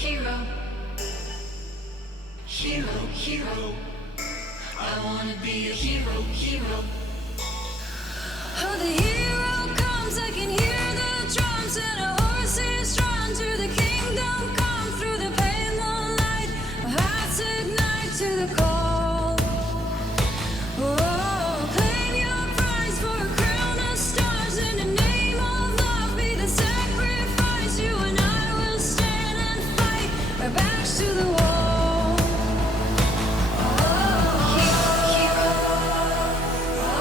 hero, hero, hero. I wanna be a hero, hero. Oh, the hero comes, I can hear the drums, and a horse is drawn to the kingdom come. Through the pale moonlight, our hearts ignite to the call. Oh, claim your prize for a crown of stars. In the name of love, be the sacrifice. You and I will stand and fight, our backs to the wall. Oh, hero, hero.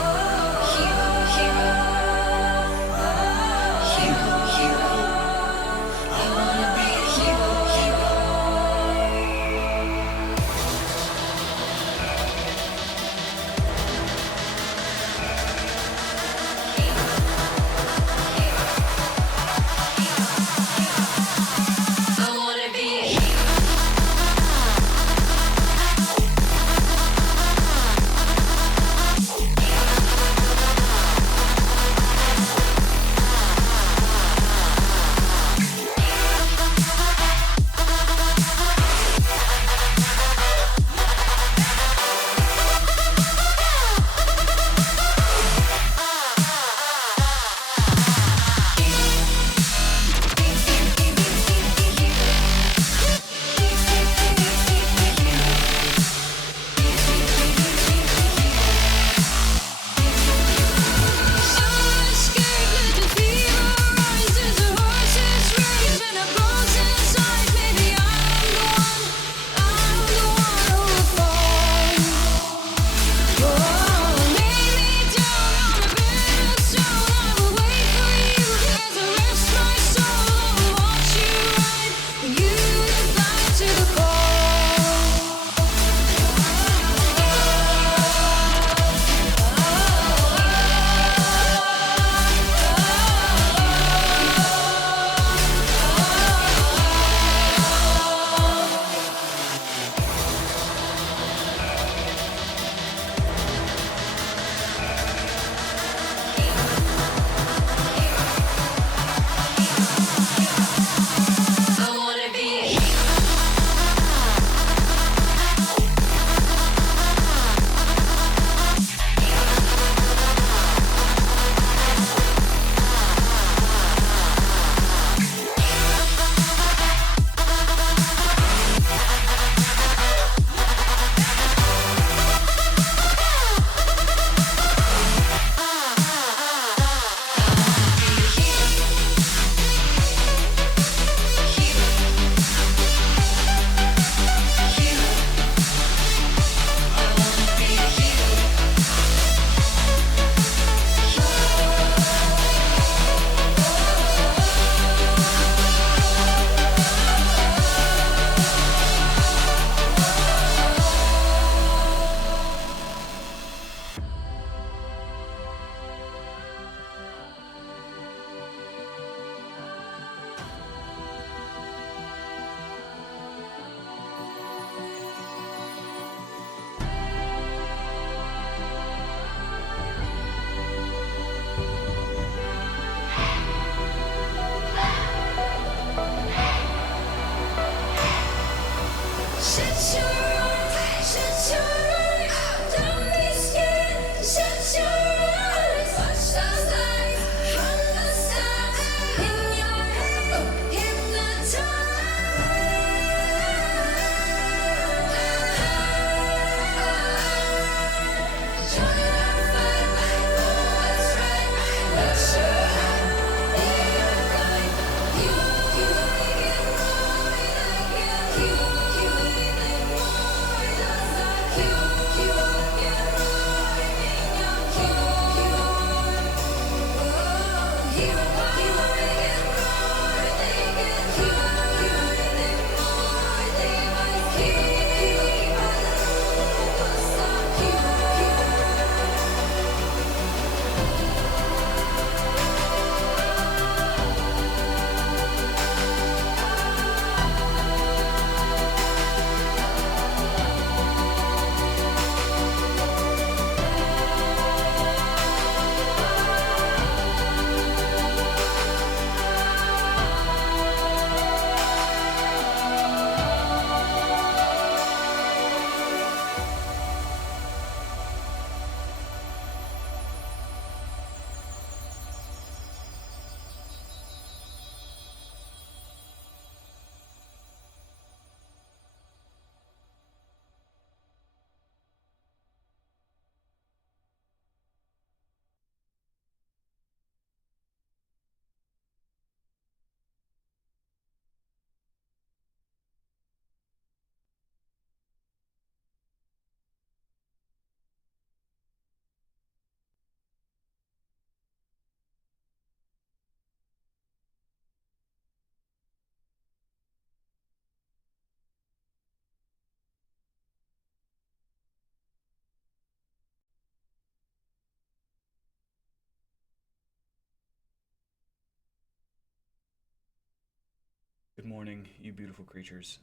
Good morning, you beautiful creatures.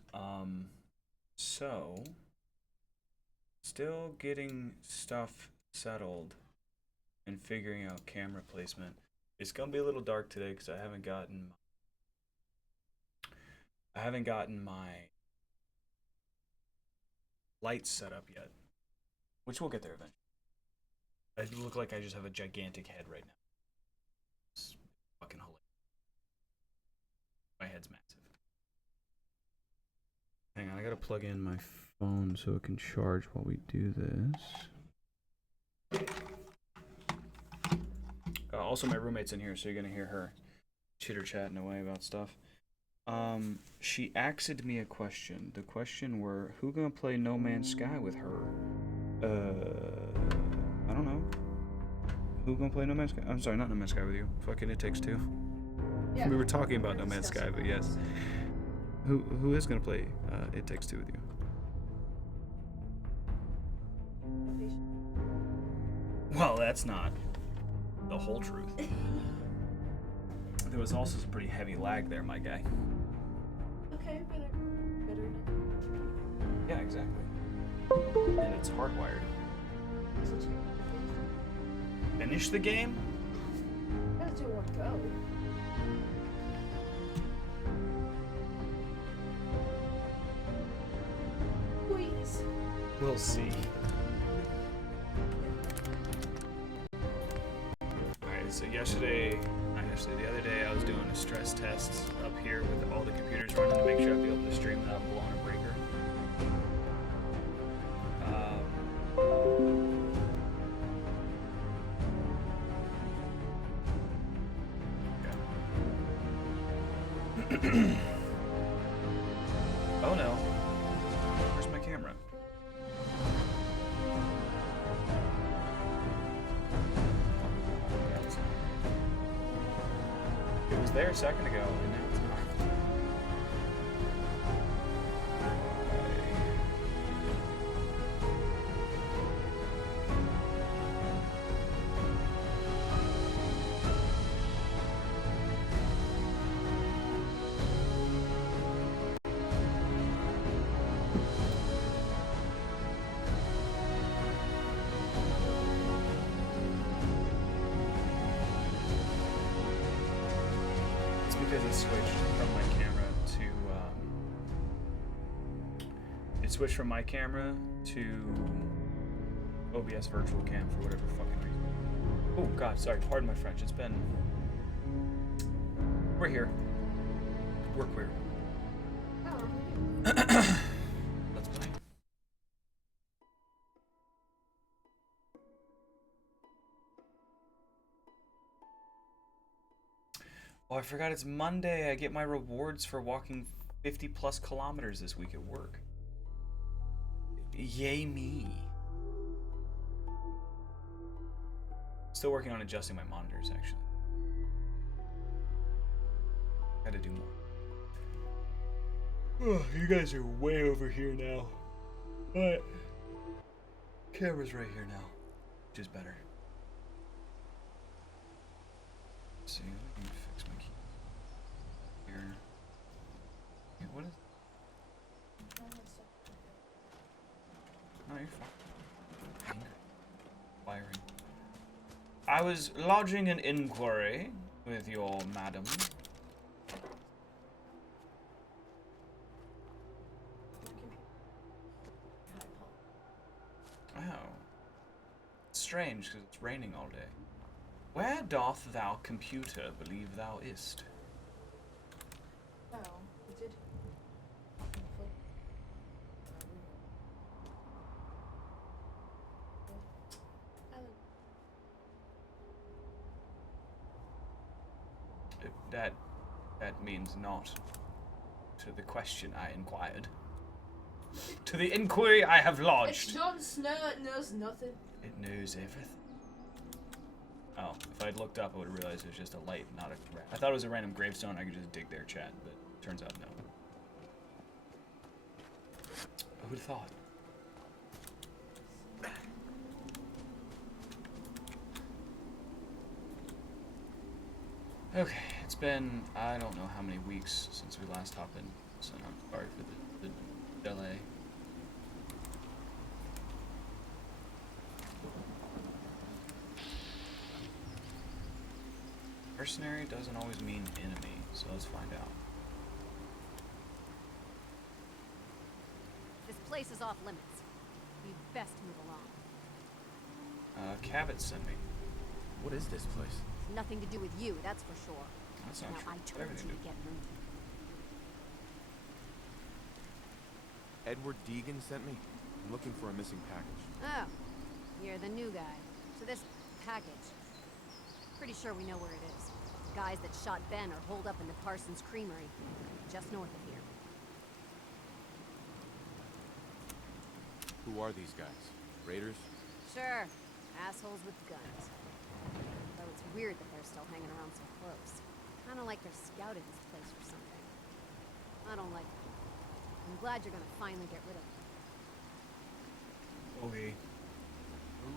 So still getting stuff settled and figuring out camera placement. It's gonna be a little dark today because I haven't gotten my lights set up yet, which we'll get there eventually. I look like I just have a gigantic head right now. It's fucking hilarious. My head's massive. Hang on, I gotta plug in my phone so it can charge while we do this. Also, my roommate's in here, so you're gonna hear her chitter chatting away about stuff. She asked me a question. The question were, who gonna play No Man's Sky with her? I don't know. Who gonna play No Man's Sky? I'm sorry, not No Man's Sky with you. Fucking It Takes Two. Yeah, we were talking about No Man's Sky, but yes. Who is gonna play It Takes Two with you? Well, that's not the whole truth. There was also some pretty heavy lag there, my guy. Okay, better. Yeah, exactly. And it's hardwired. Finish the game? How does your work go? Please. We'll see. Alright, so the other day I was doing a stress test up here with all the computers running to make sure I'd be able to stream without blowing a breaker. Oh no. Where's my camera? It was there a second ago, and now it's not. Because it switched from my camera to OBS virtual cam for whatever fucking reason. Oh god, sorry, pardon my French. We're here. We're queer. Let's play. Oh, I forgot it's Monday. I get my rewards for walking 50 plus kilometers this week at work. Yay me. Still working on adjusting my monitors, actually. Gotta do more. Oh, you guys are way over here now. But camera's right here now, which is better. Let's see, let me fix my key here. Wait, what is? No, you're fine. Wiring. I was lodging an inquiry with your madam. Oh. Strange, because it's raining all day. Where doth thou computer believe thou ist? Oh, it did. That means not to the question I inquired. To the inquiry I have lodged. It's Jon Snow, it knows nothing. It knows everything. Oh, if I'd looked up, I would have realized it was just a light, not a... I thought it was a random gravestone. I could just dig their chat, but turns out no. Who would have thought? Okay, it's been I don't know how many weeks since we last hopped in, so I'm sorry for the delay. Mercenary doesn't always mean enemy, so let's find out. This place is off limits. You'd best move along. Cabot sent me. What is this place? It's nothing to do with you, that's for sure. That's not Now, true. I told Everything you to to get moving. Edward Deegan sent me. I'm looking for a missing package. Oh, you're the new guy. So this package, pretty sure we know where it is. The guys that shot Ben are holed up in the Parsons Creamery, just north of here. Who are these guys? Raiders? Sure, assholes with guns. Though it's weird that they're still hanging around so close. Kinda like they're scouting this place or something. I don't like it. I'm glad you're gonna finally get rid of them. Okay.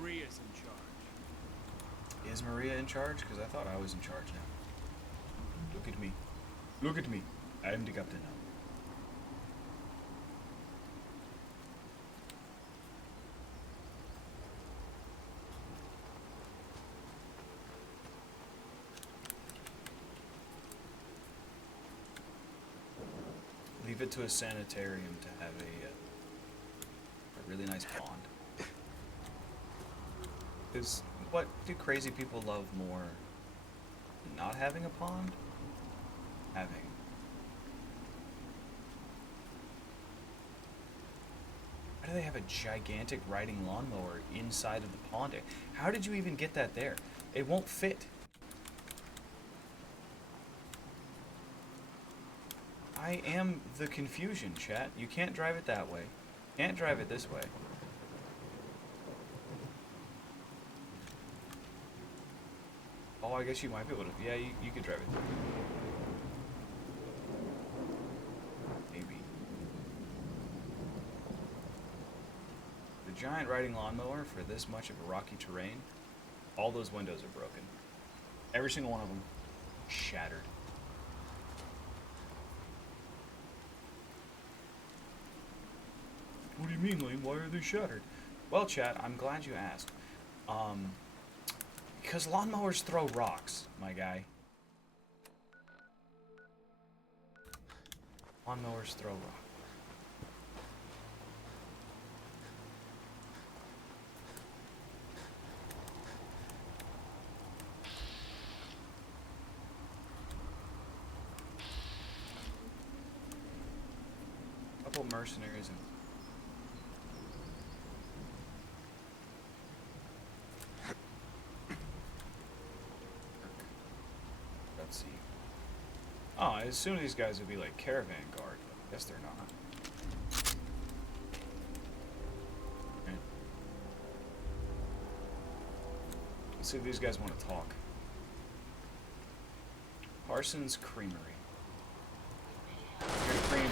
Maria's in charge. Is Maria in charge? Because I thought I was in charge now. Look at me. Look at me. I am the captain now. Leave it to a sanitarium to have a really nice pond. Because what do crazy people love more? Not having a pond? Having. Why do they have a gigantic riding lawnmower inside of the pond? How did you even get that there? It won't fit. I am the confusion, chat. You can't drive it that way. Can't drive it this way. Oh, I guess you might be able to. Yeah, you could drive it. Maybe. The giant riding lawnmower for this much of a rocky terrain, all those windows are broken. Every single one of them shattered. What do you mean, Lane? Why are they shattered? Well, chat, I'm glad you asked. Because lawnmowers throw rocks, my guy. Lawnmowers throw rocks. Couple mercenaries and let's see. Oh, I assume these guys would be like caravan guard, but I guess they're not. Okay. Let's see if these guys want to talk. Parsons Creamery. Here to cream.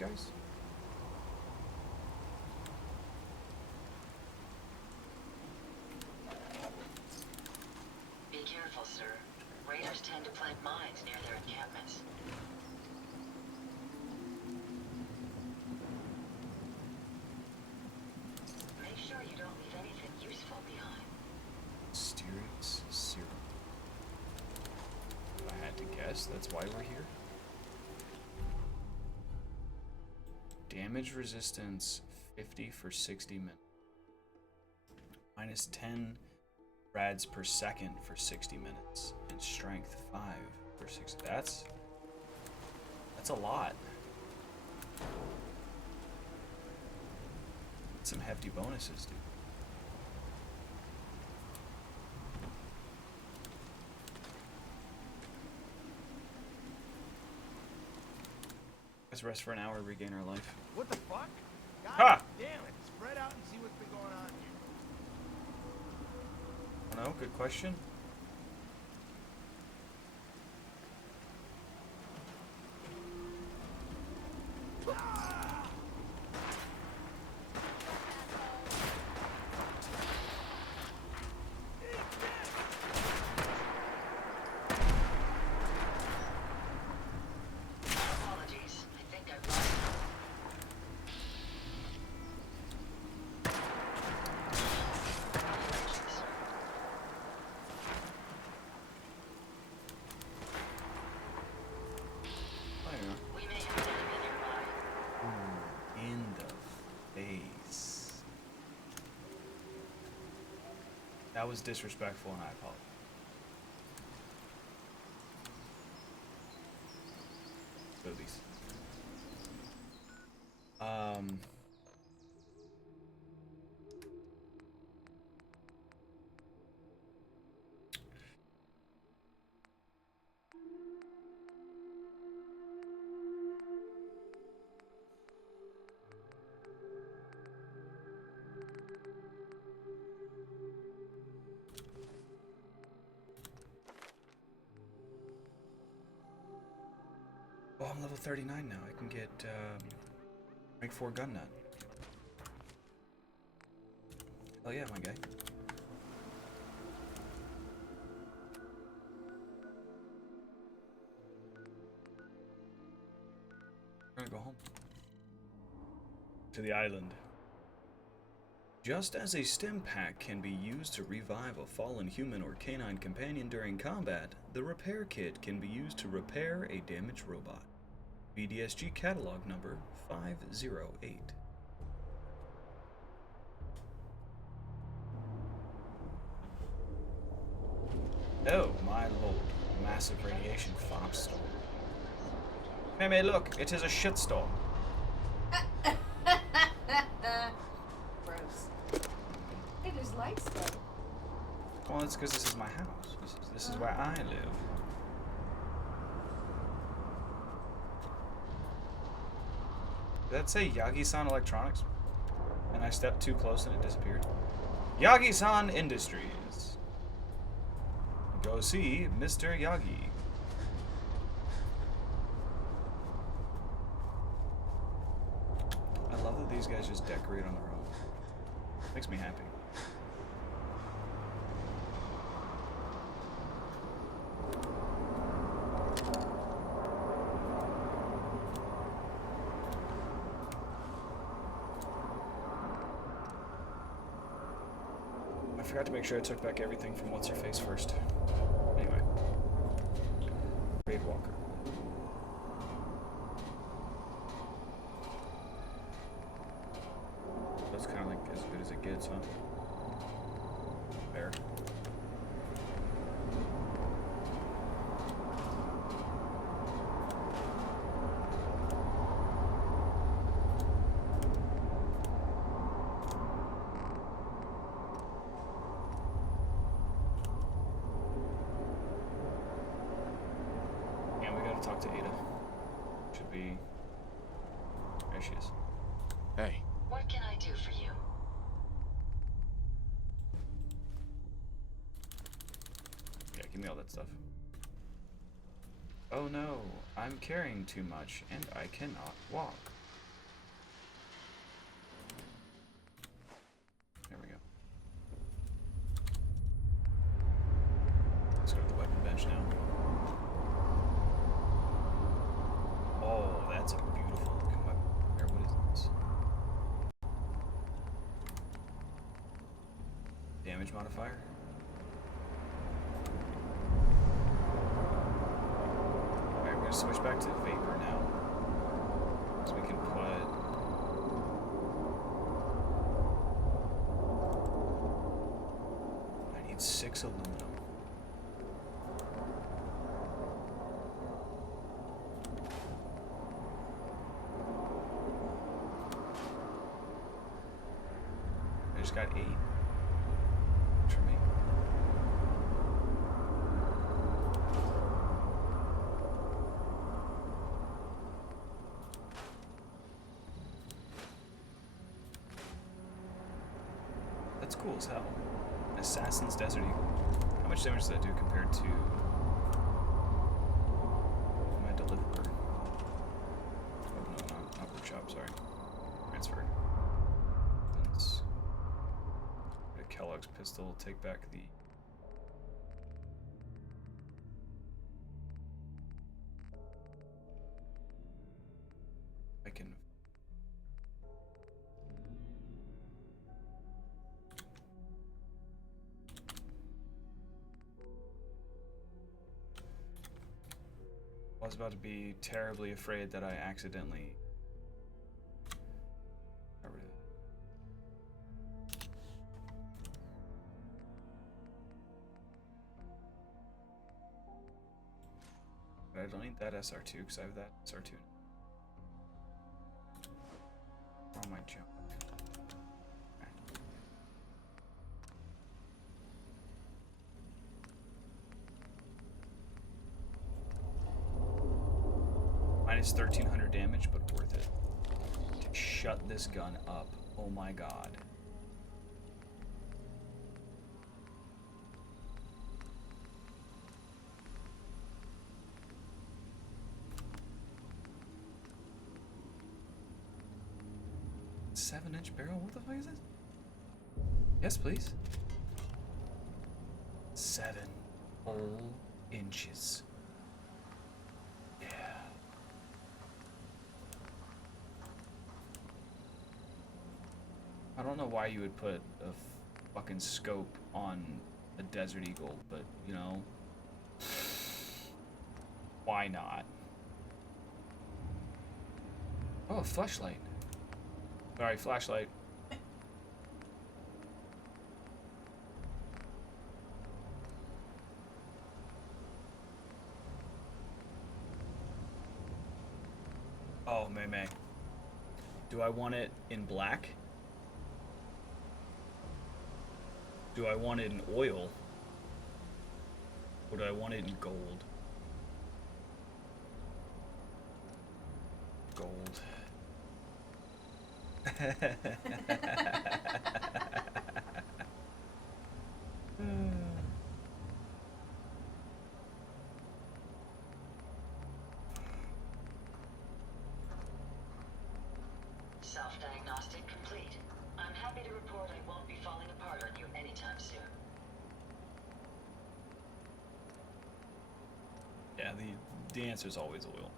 Guys? Be careful, sir. Raiders tend to plant mines near their encampments. Make sure you don't leave anything useful behind. Mysterious serum. If I had to guess, that's why we're here. Damage resistance 50 for 60 minutes. Minus 10 rads per second for 60 minutes. And strength 5 for 60. That's a lot. That's some hefty bonuses, dude. Let's rest for an hour, regain our life. What the fuck? God Ha! damn it. Spread out and see what's been going on here. I don't know, good question. That was disrespectful, and I apologize. Boobies. Oh, I'm level 39 now. I can get rank 4 gun nut. Oh yeah, my guy. We're gonna go home. To the island. Just as a stim pack can be used to revive a fallen human or canine companion during combat, the repair kit can be used to repair a damaged robot. BDSG catalog number 508. Oh my lord, massive radiation farm storm. Meme, look, it is a shitstorm. Gross. Hey, there's lights though. Well, it's because this is my house. This is where I live. Did that say Yagi-san Electronics? And I stepped too close and it disappeared. Yagi-san Industries. Go see Mr. Yagi. I love that these guys just decorate on their own. Makes me happy. I forgot to make sure I took back everything from What's Her Face first. Anyway. Raid Walker. That's kind of like as good as it gets, huh? Fair. Talk to Ada. Should be. There she is. Hey. What can I do for you? Yeah, give me all that stuff. Oh no, I'm carrying too much and I cannot walk. There we go. Let's go to the weapon bench now. Oh, that's a beautiful looking weapon. Here, what is this? Damage modifier? Alright, we're gonna switch back to Vapor now. So we can put... I need 6 aluminum. I just got 8 for me. That's cool as hell. Assassin's Desert Eagle. How much damage does that do compared to my Deliverer? Oh no, not Workshop, sorry. Transfer. That's Kellogg's pistol, take back the... I can... I was about to be terribly afraid that I accidentally... got rid of it. that SR2 because I have that SR2. On my jump. Minus 1300 damage, but worth it. To shut this gun up. Oh my god. Seven-inch barrel? What the fuck is this? Yes, please. 7 whole inches. Yeah. I don't know why you would put a fucking scope on a Desert Eagle, but you know, why not? Oh, a flashlight. Sorry, flashlight. Oh, May. Do I want it in black? Do I want it in oil? Or do I want it in gold? Gold. Self-diagnostic complete. I'm happy to report I won't be falling apart on you anytime soon. Yeah, the answer is always oil.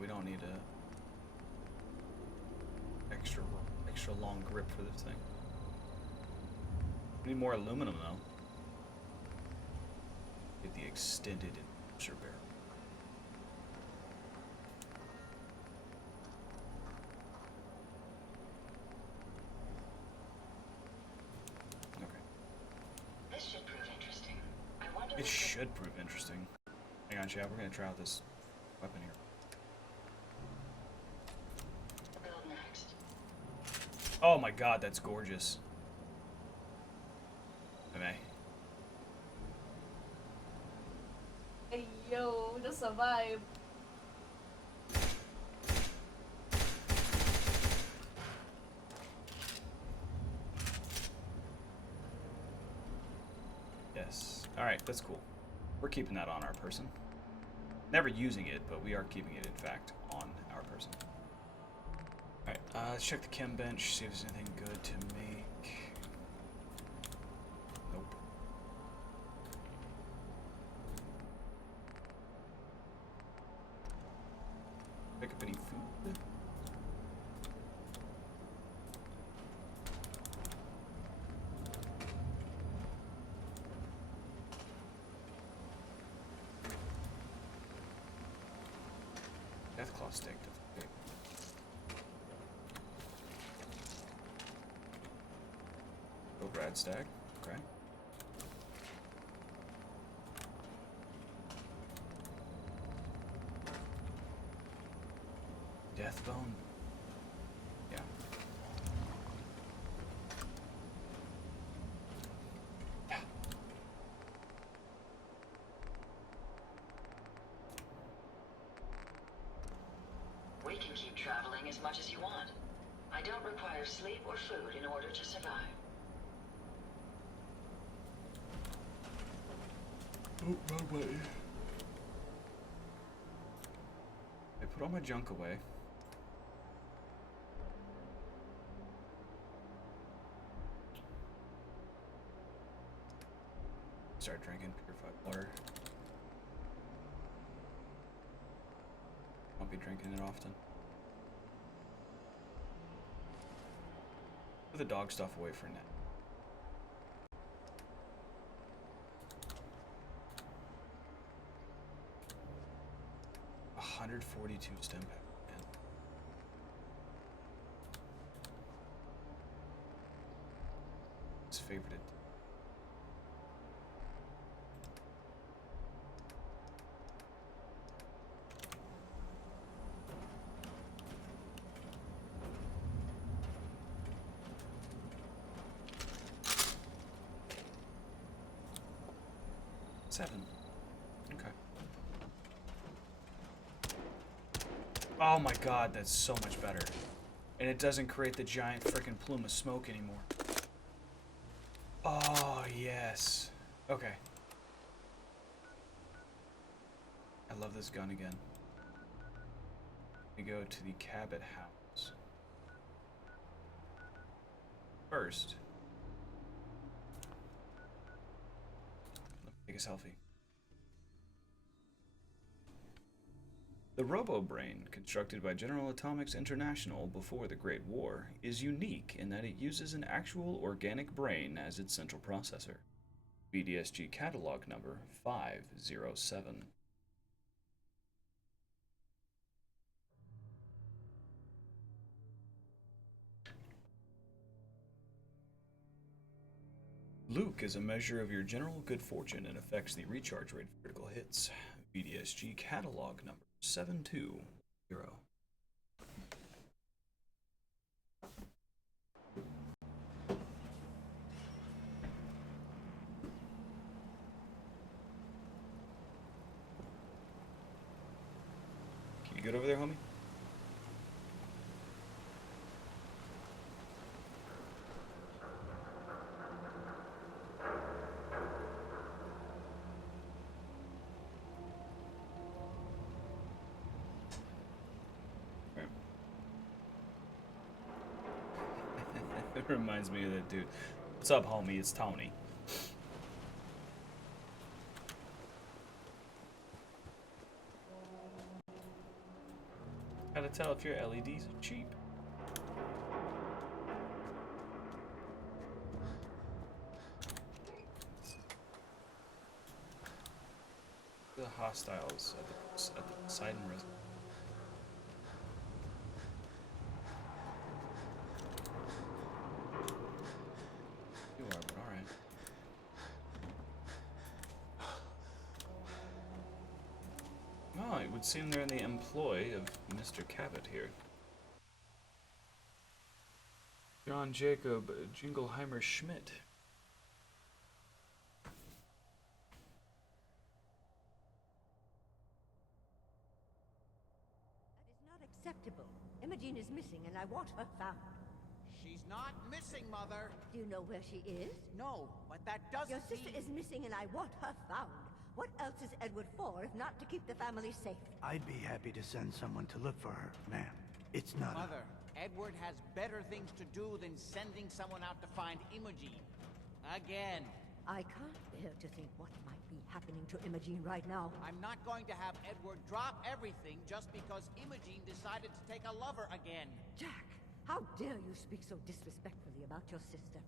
We don't need a extra long grip for this thing. We need more aluminum though. Get the extended sure barrel. Okay. This should prove interesting. I wonder It should prove interesting. Hang on, chat. We're gonna try out this weapon here. build next. Oh my god, that's gorgeous. May. Hey yo, that's a vibe. Yes. Alright, that's cool. We're keeping that on our person. Never using it, but we are keeping it, in fact, on our person. Alright, let's check the chem bench, see if there's anything good to make. Nope. Pick up any food? Deathclaw steak. Okay. Go Brad stack. Okay. Deathbone. Yeah. Yeah. We can keep traveling as much as you want. I don't require sleep or food in order to survive. Oh, wrong way. I put all my junk away. Start drinking purified water. Won't be drinking it often. Put the dog stuff away for now. $142 stem pack. Man. His favorite. Seven. Okay. Oh my god, that's so much better. And it doesn't create the giant frickin' plume of smoke anymore. Oh, yes. Okay. I love this gun again. We go to the Cabot house. First, take a selfie. The Robo-Brain, constructed by General Atomics International before the Great War, is unique in that it uses an actual organic brain as its central processor. BDSG catalog number 507. Luke is a measure of your general good fortune and affects the recharge rate of critical hits. BDSG catalog number 720. Can you get over there, homie? It reminds me of that dude. What's up, homie? It's Tony. How to tell if your LEDs are cheap? The hostiles at the Poseidon Reservoir. You are, but alright. Oh, it would seem they're in the employ of Mr. Cabot here. John Jacob Jingleheimer Schmidt. That is not acceptable. Imogen is missing and I want her found. She's not missing, Mother. Do you know where she is? No, but that doesn't Your sister mean... is missing and I want her found. What else is Edward for if not to keep the family safe? I'd be happy to send someone to look for her, ma'am. It's not Mother, Edward has better things to do than sending someone out to find Imogen. Again. I can't bear to think what might be happening to Imogen right now. I'm not going to have Edward drop everything just because Imogen decided to take a lover again. Jack, how dare you speak so disrespectfully about your sister?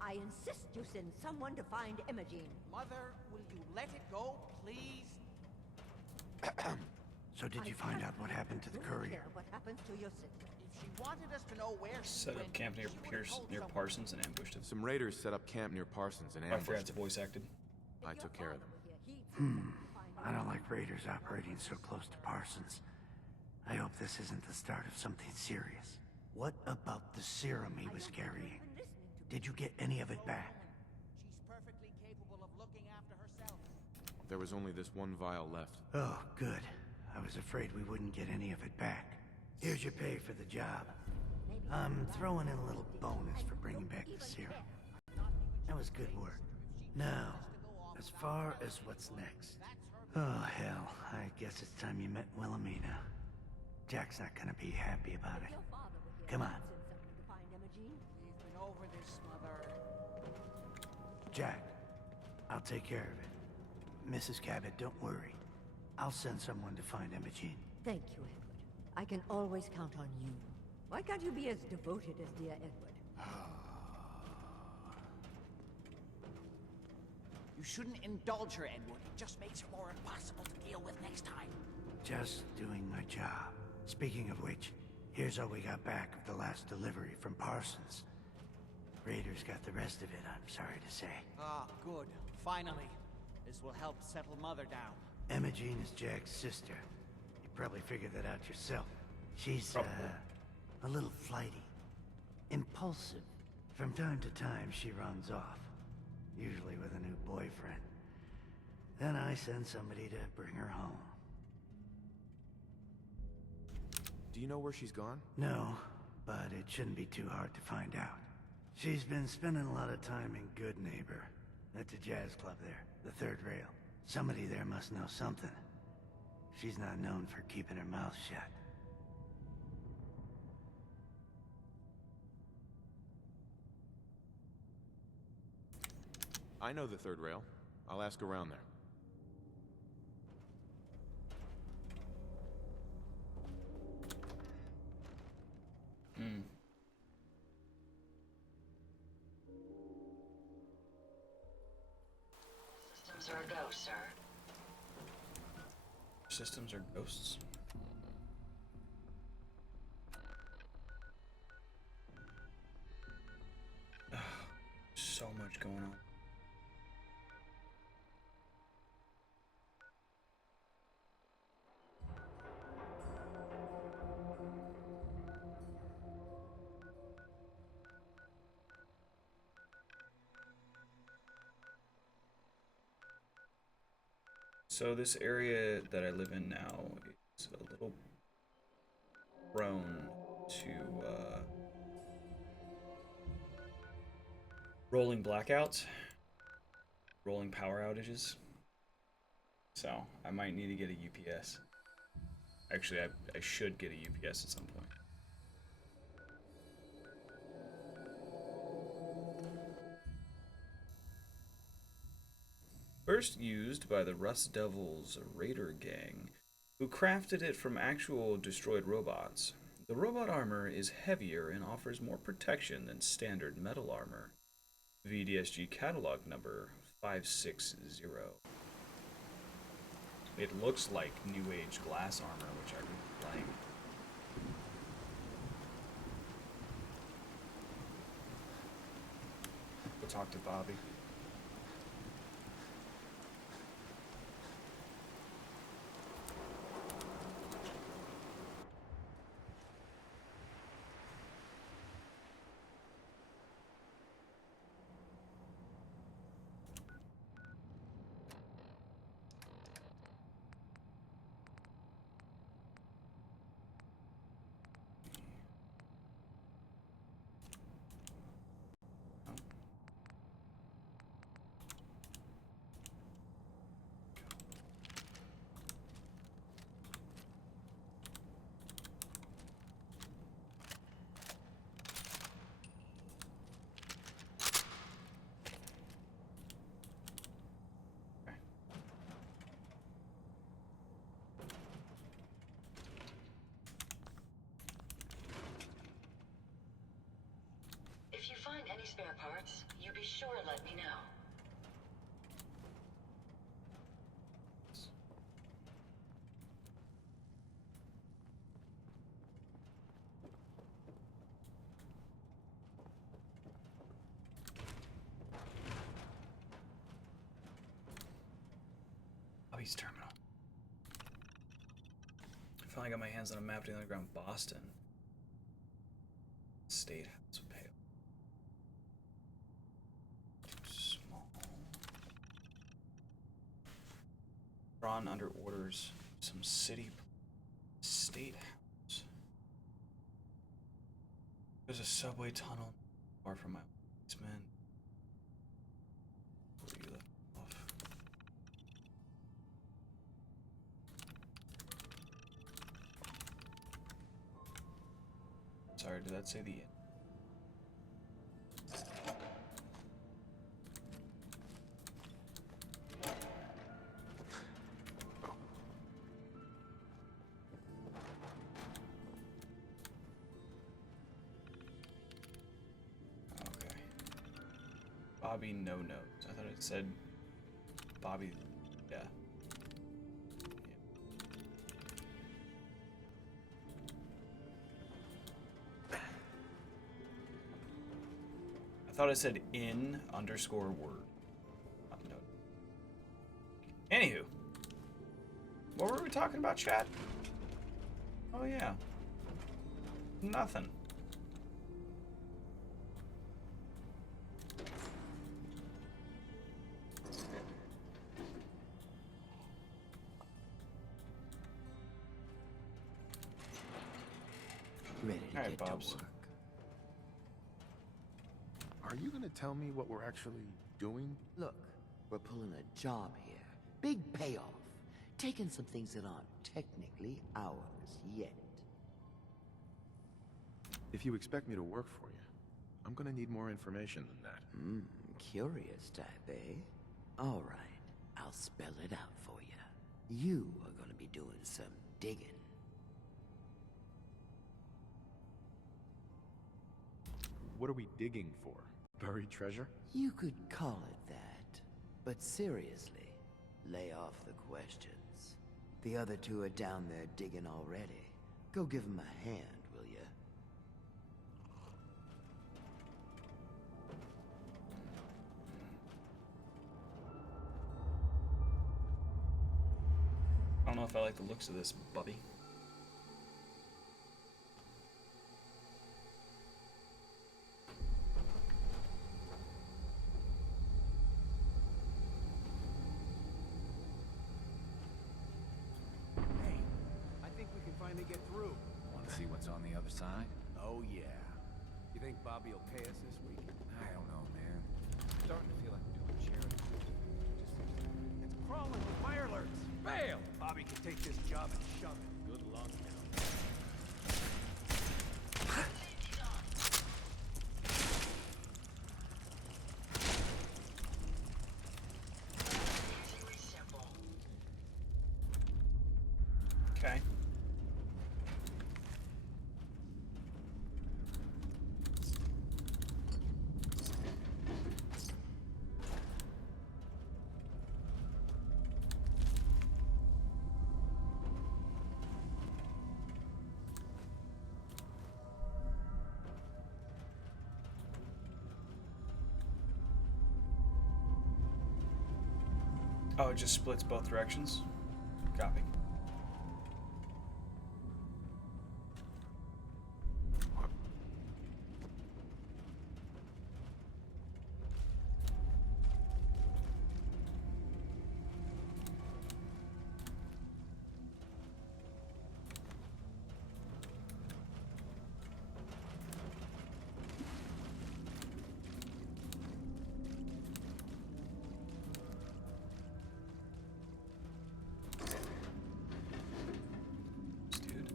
I insist you send someone to find Imogen. Mother, will you let it go, please? So did you find out what happened to the Don't courier? care what happens to your sister. If she wanted us to know where she Set up went, camp near she would've told someone. Parsons and ambushed him. Some raiders set up camp near Parsons and I forgot ambushed it's him. voice acted. I took care of them. I don't like raiders operating so close to Parsons. I hope this isn't the start of something serious. What about the serum he was carrying? Did you get any of it back? She's perfectly capable of looking after herself. There was only this one vial left. Oh, good. I was afraid we wouldn't get any of it back. Here's your pay for the job. I'm throwing in a little bonus for bringing back the serum. That was good work. Now, as far as what's next. Oh, hell. I guess it's time you met Wilhelmina. Jack's not gonna be happy about it. Come on. We've been over this, Mother. Jack, I'll take care of it. Mrs. Cabot, don't worry. I'll send someone to find Imogen. Thank you, Edward. I can always count on you. Why can't you be as devoted as dear Edward? You shouldn't indulge her, Edward. It just makes her more impossible to deal with next time. Just doing my job. Speaking of which, here's all we got back of the last delivery from Parsons. Raiders got the rest of it, I'm sorry to say. Ah, good. Finally. This will help settle Mother down. Imogene is Jack's sister. You probably figured that out yourself. She's, a little flighty. Impulsive. From time to time, she runs off. Usually with a new boyfriend. Then I send somebody to bring her home. Do you know where she's gone? No, but it shouldn't be too hard to find out. She's been spending a lot of time in Good Neighbor. That's a jazz club there, the third rail. Somebody there must know something. She's not known for keeping her mouth shut. I know the third rail. I'll ask around there. Systems are a go, sir. Systems are ghosts. So much going on. So this area that I live in now is a little prone to rolling blackouts, rolling power outages. So I might need to get a UPS. Actually, I should get a UPS at some point. First used by the Rust Devils Raider gang, who crafted it from actual destroyed robots. The robot armor is heavier and offers more protection than standard metal armor. VDSG catalog number 560. It looks like New Age glass armor, which I really like. We'll talk to Bobby. If you find any spare parts, you be sure to let me know. Bobby's terminal. I finally got my hands on a map to the underground Boston. State House of Pale. Small. Drawn under orders. Some city. State House. There's a subway tunnel far from my basement. Where you left off. Sorry, did that say the end? Bobby no notes. I thought it said Bobby. Yeah. I thought it said in underscore word. Not note. Anywho, what were we talking about, chat? Oh yeah. Nothing. Ready to Alright, get Bobs. to work. Are you gonna tell me what we're actually doing? Look, we're pulling a job here. Big payoff. Taking some things that aren't technically ours yet. If you expect me to work for you, I'm gonna need more information than that. Curious type, eh? All right, I'll spell it out for you. You are gonna be doing some digging. What are we digging for? Buried treasure? You could call it that. But seriously, lay off the questions. The other two are down there digging already. Go give them a hand, will ya? I don't know if I like the looks of this, Bubby. Hey, I think we can finally get through. Want to see what's on the other side? Oh, yeah. You think Bobby will pay us this week? I don't know, man. Starting to feel like we're doing charity. It's crawling with fire alerts. Fail! Bobby can take this job and shove it. Good luck now. Okay. Oh, it just splits both directions? Copy. Dude.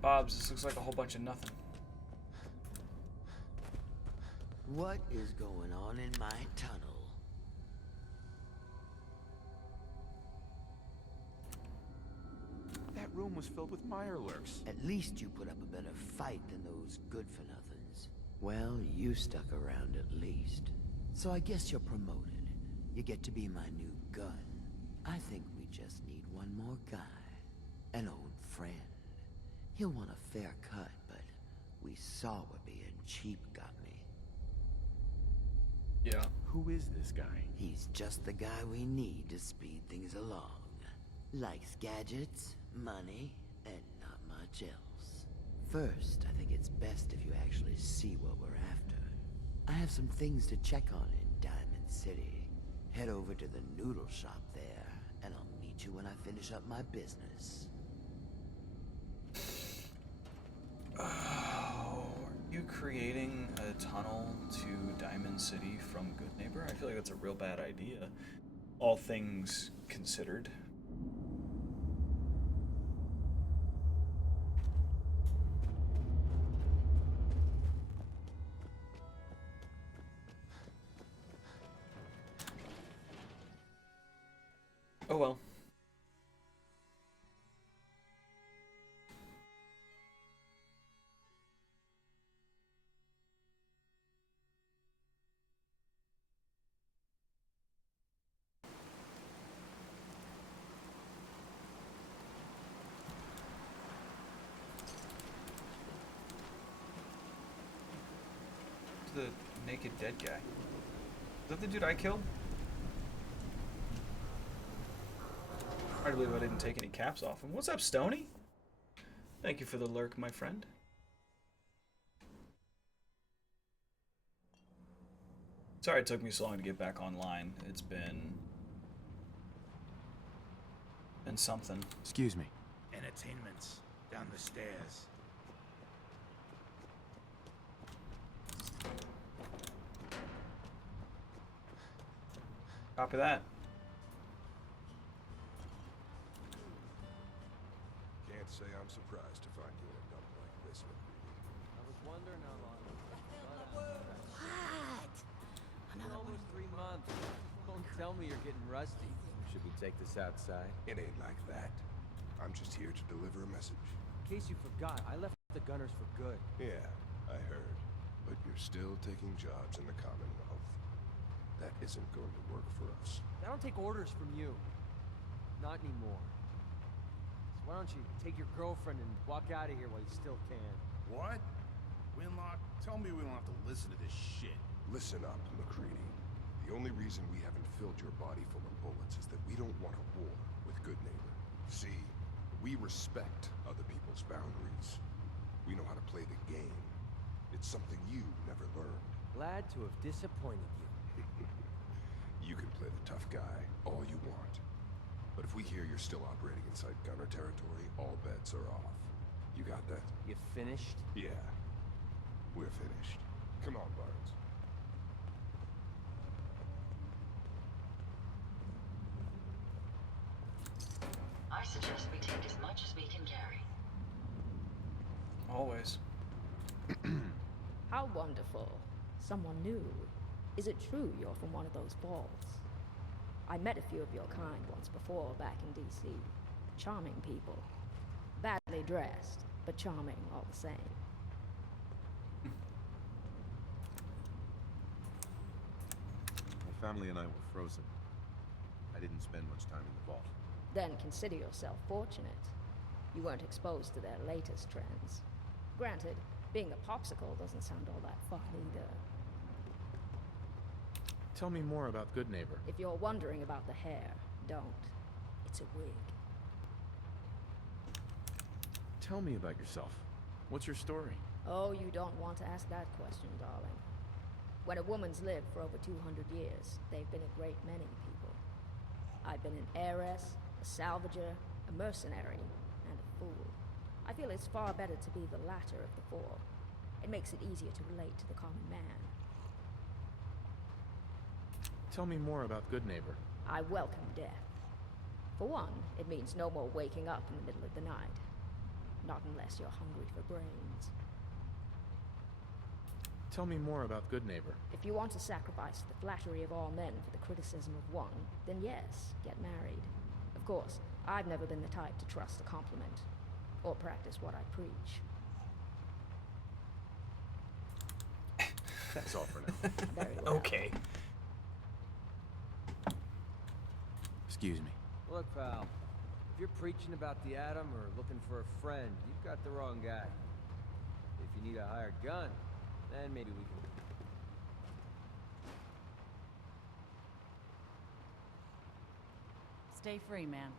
Bob's, this looks like a whole bunch of nothing. What is going on in my tunnel? That room was filled with Mirelurks. At least you put up a better fight than those good-for-nothings. Well, you stuck around at least. So I guess you're promoted. You get to be my new gun. I think we just need one more guy. An old friend. He'll want a fair cut, but we saw what being cheap got me. Yeah. Who is this guy? He's just the guy we need to speed things along. Likes gadgets, money, and not much else. First, I think it's best if you actually see what we're after. I have some things to check on in Diamond City. Head over to the noodle shop there, and I'll meet you when I finish up my business. Oh, are you creating a tunnel to Diamond City from Good Neighbor? I feel like that's a real bad idea, all things considered. Oh well. The naked dead guy. Is that the dude I killed? Hard to believe I didn't take any caps off him. What's up, Stony? Thank you for the lurk, my friend. Sorry it took me so long to get back online. It's been something. Excuse me. Entertainment's down the stairs. Copy that. Can't say I'm surprised to find you in a dump like this, McCready. I was wondering how long. What? For almost 3 months. Don't tell me you're getting rusty. Should we take this outside? It ain't like that. I'm just here to deliver a message. In case you forgot, I left the Gunners for good. Yeah, I heard. But you're still taking jobs in the Commonwealth. That isn't going to work for us. I don't take orders from you. Not anymore. So why don't you take your girlfriend and walk out of here while you still can? What? Winlock, tell me we don't have to listen to this shit. Listen up, McCready. The only reason we haven't filled your body full of bullets is that we don't want a war with Good Neighbor. See, we respect other people's boundaries. We know how to play the game. It's something you never learned. Glad to have disappointed you. You can play the tough guy all you want. But if we hear you're still operating inside Gunner territory, all bets are off. You got that? You finished? Yeah. We're finished. Come on, Barnes. I suggest we take as much as we can carry. Always. How wonderful. Someone new. Is it true you're from one of those balls? I met a few of your kind once before back in D.C. Charming people. Badly dressed, but charming all the same. My family and I were frozen. I didn't spend much time in the vault. Then consider yourself fortunate. You weren't exposed to their latest trends. Granted, being a popsicle doesn't sound all that fun either. Tell me more about Good Neighbor. If you're wondering about the hair, don't. It's a wig. Tell me about yourself. What's your story? Oh, you don't want to ask that question, darling. When a woman's lived for over 200 years, they've been a great many people. I've been an heiress, a salvager, a mercenary, and a fool. I feel it's far better to be the latter of the four. It makes it easier to relate to the common man. Tell me more about Good Neighbor. I welcome death. For one, it means no more waking up in the middle of the night. Not unless you're hungry for brains. Tell me more about Good Neighbor. If you want to sacrifice the flattery of all men for the criticism of one, then yes, get married. Of course, I've never been the type to trust a compliment, or practice what I preach. That's all for now. Very well. Okay. Excuse me. Look, pal. If you're preaching about the atom or looking for a friend, you've got the wrong guy. If you need a hired gun, then maybe we can... Stay free, man.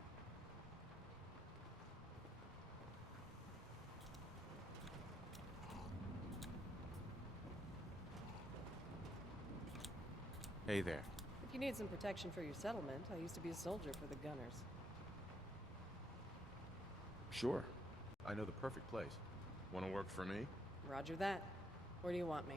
Hey there. If you need some protection for your settlement, I used to be a soldier for the Gunners. Sure. I know the perfect place. Want to work for me? Roger that. Where do you want me?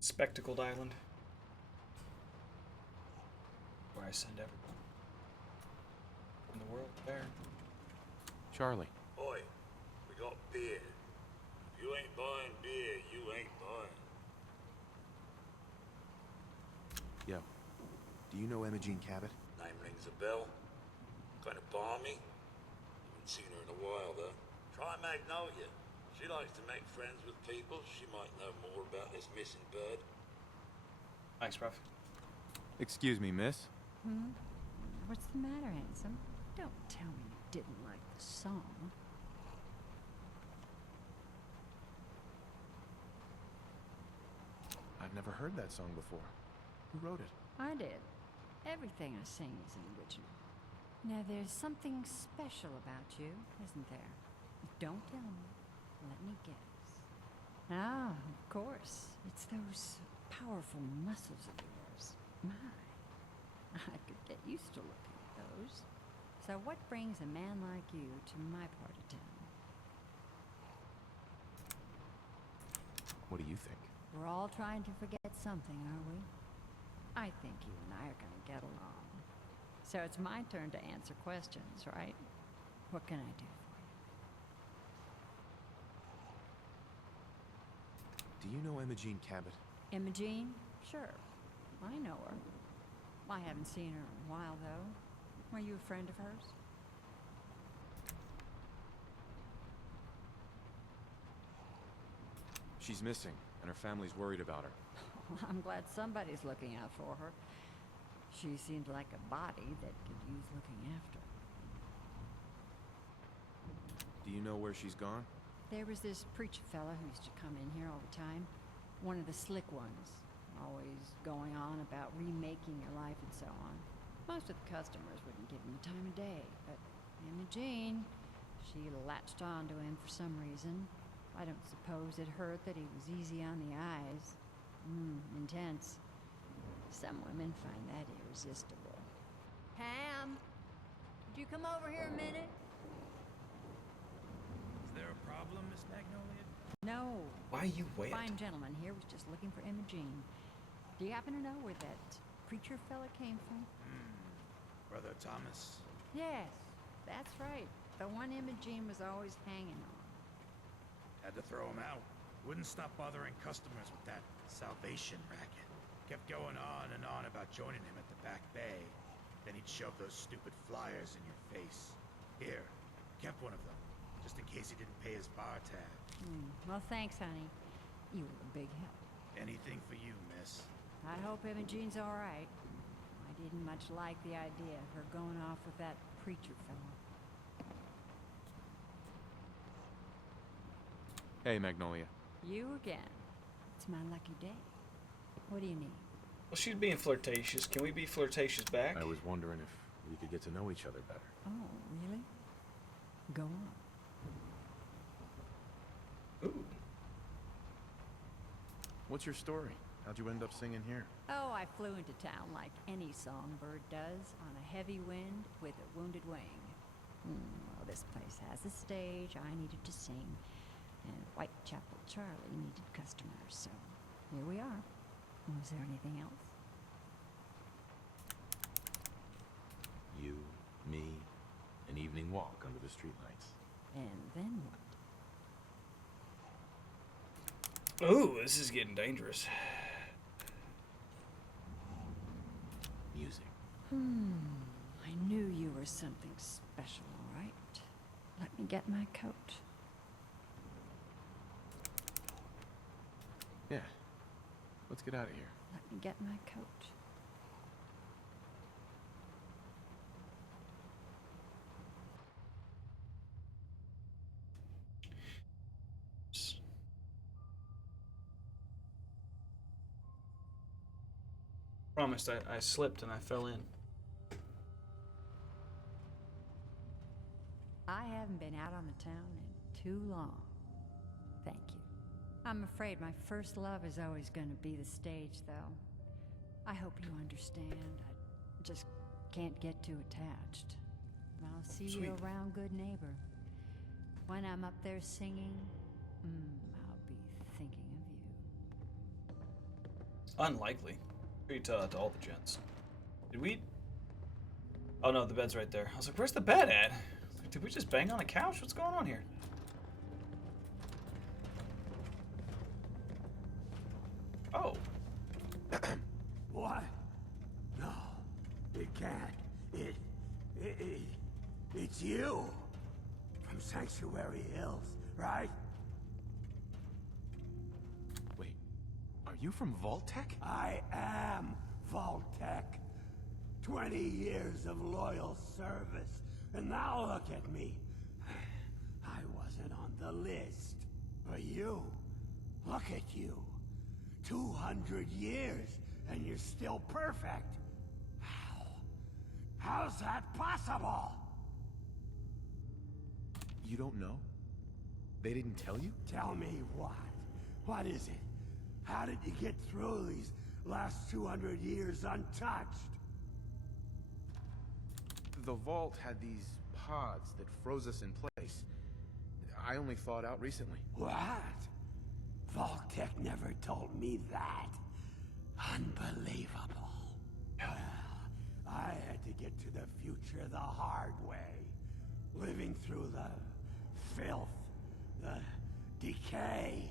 Spectacled Island. Where I send everyone in the world there. Charlie. Oi, we got beer. If you ain't buying beer, you ain't buying. Yo, do you know Imogene Cabot? Name rings a bell. Kind of balmy. Haven't seen her in a while, though. Try Magnolia. She likes to make friends with people. She might know more about this missing bird. Thanks, Ruff. Excuse me, miss. What's the matter, handsome? Don't tell me you didn't like the song. I've never heard that song before. Who wrote it? I did. Everything I sing is an original. Now, there's something special about you, isn't there? Don't tell me. Let me guess. Ah, of course. It's those powerful muscles of yours. My, I could get used to looking at those. So what brings a man like you to my part of town? What do you think? We're all trying to forget something, are we? I think you and I are going to get along. So it's my turn to answer questions, right? What can I do for you? Do you know Imogene Cabot? Imogene? Sure. I know her. I haven't seen her in a while, though. Are you a friend of hers? She's missing, and her family's worried about her. Well, I'm glad somebody's looking out for her. She seemed like a body that could use looking after. Do you know where she's gone? There was this preacher fella who used to come in here all the time. One of the slick ones. Always going on about remaking your life and so on. Most of the customers wouldn't give him the time of day, but Imogene, she latched on to him for some reason. I don't suppose it hurt that he was easy on the eyes. Intense. Some women find that irresistible. Pam, would you come over here a minute? Is there a problem, Miss Magnolia? No. Why you wait? Fine gentleman here was just looking for Imogene. Do you happen to know where that preacher fella came from? Brother Thomas? Yes, that's right. The one Imogene was always hanging on. Had to throw him out. Wouldn't stop bothering customers with that salvation racket. Kept going on and on about joining him at the back bay. Then he'd shove those stupid flyers in your face. Here, kept one of them, just in case he didn't pay his bar tab. Well, thanks, honey. You were a big help. Anything for you, miss. I hope Imogene's all right. I didn't much like the idea of her going off with that preacher fella. Hey, Magnolia. You again. It's my lucky day. What do you need? Well, she's being flirtatious. Can we be flirtatious back? I was wondering if we could get to know each other better. Oh, really? Go on. Ooh. What's your story? How'd you end up singing here? Oh, I flew into town like any songbird does, on a heavy wind with a wounded wing. Well, this place has a stage, I needed to sing, and Whitechapel Charlie needed customers, so here we are. Was there anything else? You, me, an evening walk under the streetlights. And then what? Ooh, this is getting dangerous. Music. I knew you were something special, all right? Let me get my coat. Yeah. Let's get out of here. Let me get my coat. Promised I slipped and I fell in. I haven't been out on the town in too long. Thank you. I'm afraid my first love is always going to be the stage, though. I hope you understand. I just can't get too attached. I'll see you around, good neighbor. When I'm up there singing, I'll be thinking of you. Unlikely. Treat to all the gents. Did we? Oh no, the bed's right there. I was like, where's the bed at? Did we just bang on a couch? What's going on here? Oh. What? No, it can't. It's you. From Sanctuary Hills, right? Wait, are you from Vault-Tec? I am Vault-Tec. 20 years of loyal service, and now look at me. I wasn't on the list. But you, look at you. 200 years, and you're still perfect. How's that possible? You don't know? They didn't tell you? Tell me what? What is it? How did you get through these last 200 years untouched? The vault had these pods that froze us in place. I only thawed out recently. What? Vault-Tec never told me that. Unbelievable. Well, I had to get to the future the hard way. Living through the filth, the decay,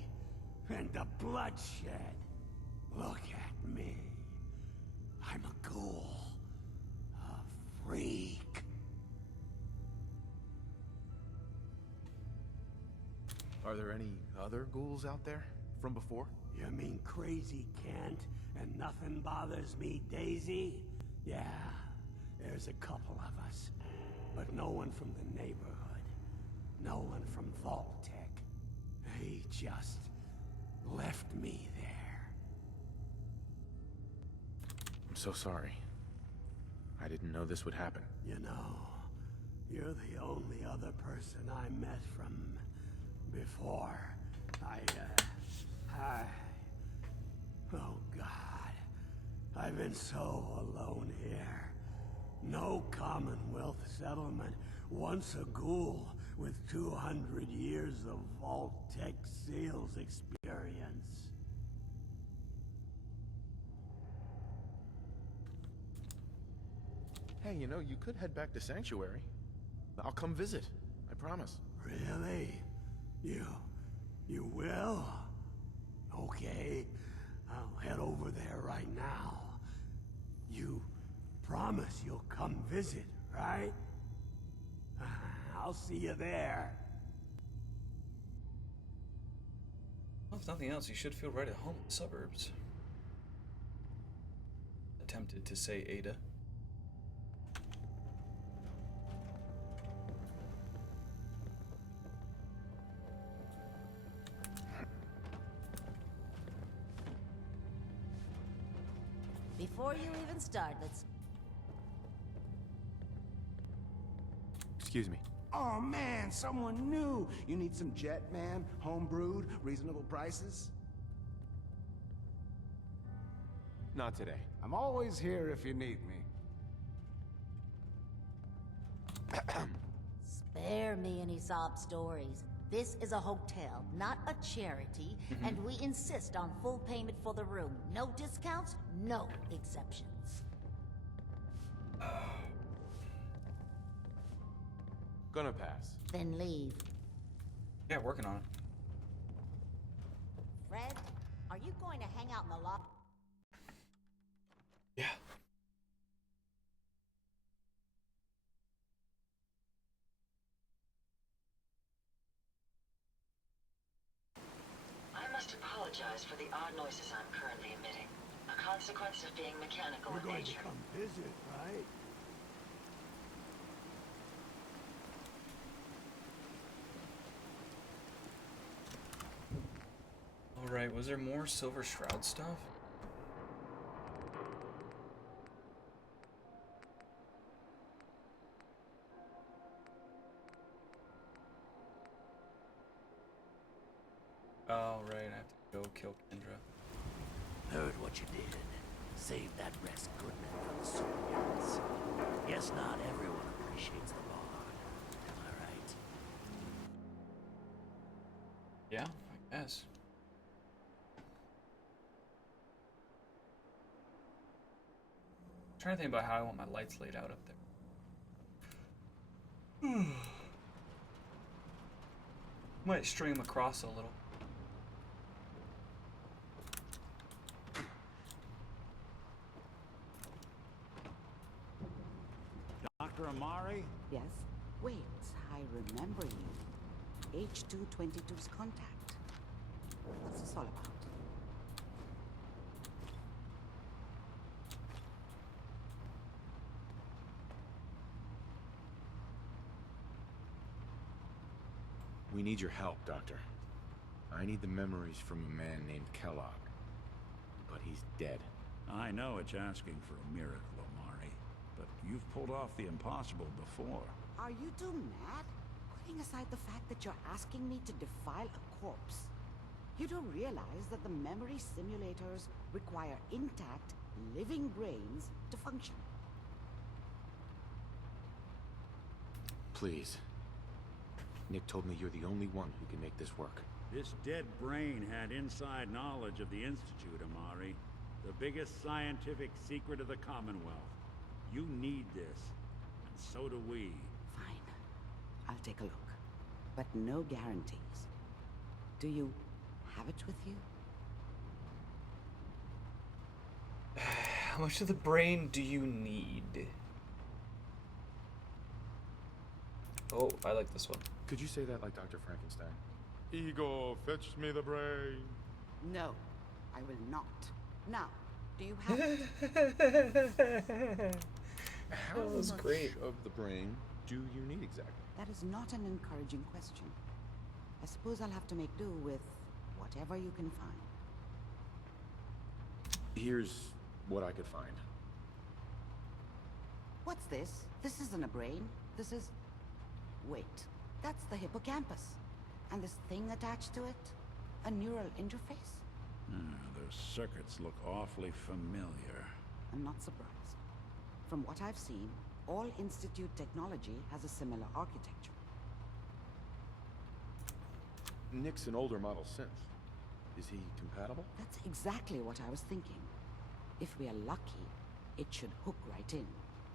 and the bloodshed. Look at me. I'm a ghoul. A freak. Are there any other ghouls out there from before? You mean Crazy Kent and Nothing Bothers Me Daisy? Yeah, there's a couple of us. But no one from the neighborhood. No one from Vault-Tec. They just left me there. I'm so sorry. I didn't know this would happen. You know, you're the only other person I met from before. Oh God. I've been so alone here. No Commonwealth settlement. Once a ghoul with 200 years of Vault-Tec sales experience. Hey, you know, you could head back to Sanctuary. I'll come visit. I promise. Really? You will? Okay. I'll head over there right now. You promise you'll come visit, right? I'll see you there. Well, if nothing else, you should feel right at home in the suburbs. Attempted to say Ada. Before you even start, let's... Excuse me. Oh man, someone new. You need some Jet, man? Home brewed, reasonable prices? Not today. I'm always here if you need me. Spare me any sob stories. This is a hotel, not a charity, and we insist on full payment for the room. No discounts, no exceptions. Gonna pass. Then leave. Yeah, working on it. Fred, are you going to hang out in the lobby? Yeah. I must apologize for the odd noises I'm currently emitting. A consequence of being mechanical You're in going to nature. come visit, right? Alright, was there more Silver Shroud stuff? Oh, right, I have to go kill Kendra. Heard what you did. Saved that Rex Goodman from the superheroes. Guess not everyone appreciates the bard. Am I right? Yeah, I guess. I'm trying to think about how I want my lights laid out up there. Might string them across a little. Dr. Amari? Yes? Wait, I remember you. H222's contact. What's this all about? We need your help, Doctor. I need the memories from a man named Kellogg. But he's dead. I know it's asking for a miracle, Amari, but you've pulled off the impossible before. Are you two mad? Putting aside the fact that you're asking me to defile a corpse, you don't realize that the memory simulators require intact, living brains to function. Please. Nick told me you're the only one who can make this work. This dead brain had inside knowledge of the Institute, Amari. The biggest scientific secret of the Commonwealth. You need this, and so do we. Fine. I'll take a look. But no guarantees. Do you have it with you? How much of the brain do you need? Oh, I like this one. Could you say that like Dr. Frankenstein? Igor, fetch me the brain. No, I will not. Now, do you have it? How was much great. of the brain do you need exactly? That is not an encouraging question. I suppose I'll have to make do with whatever you can find. Here's what I could find. What's this? This isn't a brain. This is... Wait, that's the hippocampus. And this thing attached to it? A neural interface? Those circuits look awfully familiar. I'm not surprised. From what I've seen, all Institute technology has a similar architecture. Nick's an older model synth. Is he compatible? That's exactly what I was thinking. If we are lucky, it should hook right in.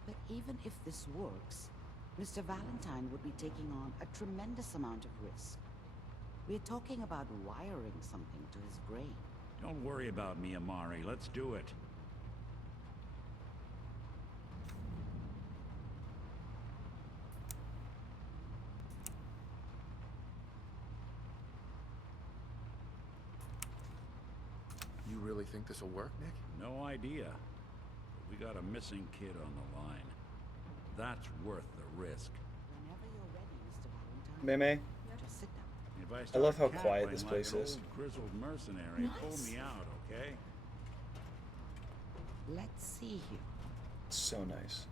But even if this works, Mr. Valentine would be taking on a tremendous amount of risk. We're talking about wiring something to his brain. Don't worry about me, Amari. Let's do it. You really think this'll work, Nick? No idea. But we got a missing kid on the line. That's worth the risk. Whenever you're ready, Mr. Valentine. Meme. Just sit down. If I love how start quiet this cackling place like an is. old grizzled mercenary, pull me out, okay? Let's see here. So nice.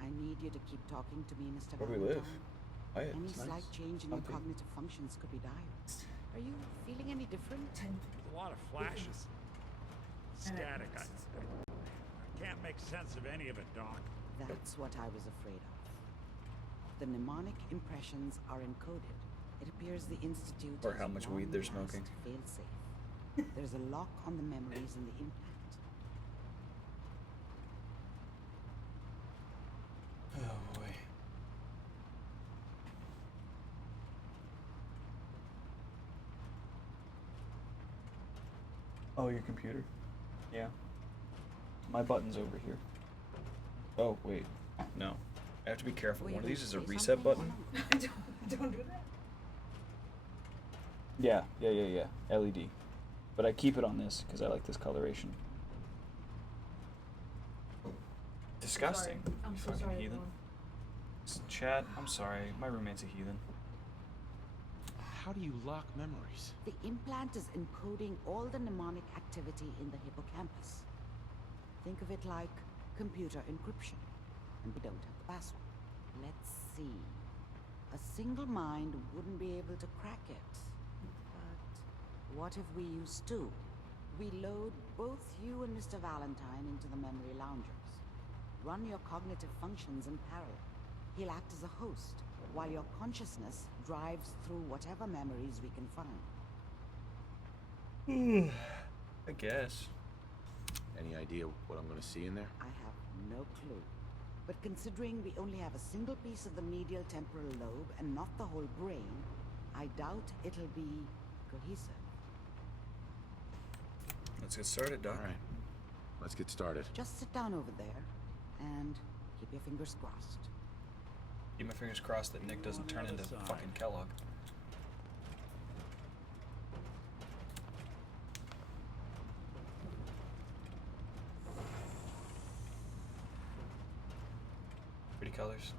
I need you to keep talking to me, Mr. Where do we Valentine. live? Quiet. Any It's nice. slight change in your Comfy. cognitive functions could be dire. Are you feeling any different? A lot of flashes. Static. I can't make sense of any of it, Doc. That's what I was afraid of. The mnemonic impressions are encoded. It appears the Institute Or has how much one weed they're last smoking. fail-safe. There's a lock on the memories in the implant. Oh boy. Oh, your computer? Yeah. My button's over here. Oh, wait. No. I have to be careful. One of these is a reset button. Don't do that. Yeah. LED. But I keep it on this because I like this coloration. Disgusting. I'm You so fucking sorry, heathen. everyone. Chat, I'm sorry. My roommate's a heathen. How do you lock memories? The implant is encoding all the mnemonic activity in the hippocampus. Think of it like computer encryption, and we don't have the password. Let's see. A single mind wouldn't be able to crack it. But what if we use two? We load both you and Mr. Valentine into the memory loungers. Run your cognitive functions in parallel. He'll act as a host, while your consciousness drives through whatever memories we can find. I guess. Any idea what I'm gonna see in there? I have no clue. But considering we only have a single piece of the medial temporal lobe and not the whole brain, I doubt it'll be cohesive. Let's get started, Doc. All right. Let's get started. Just sit down over there and keep your fingers crossed. Keep my fingers crossed that Nick doesn't turn into fucking Kellogg. Pretty colors.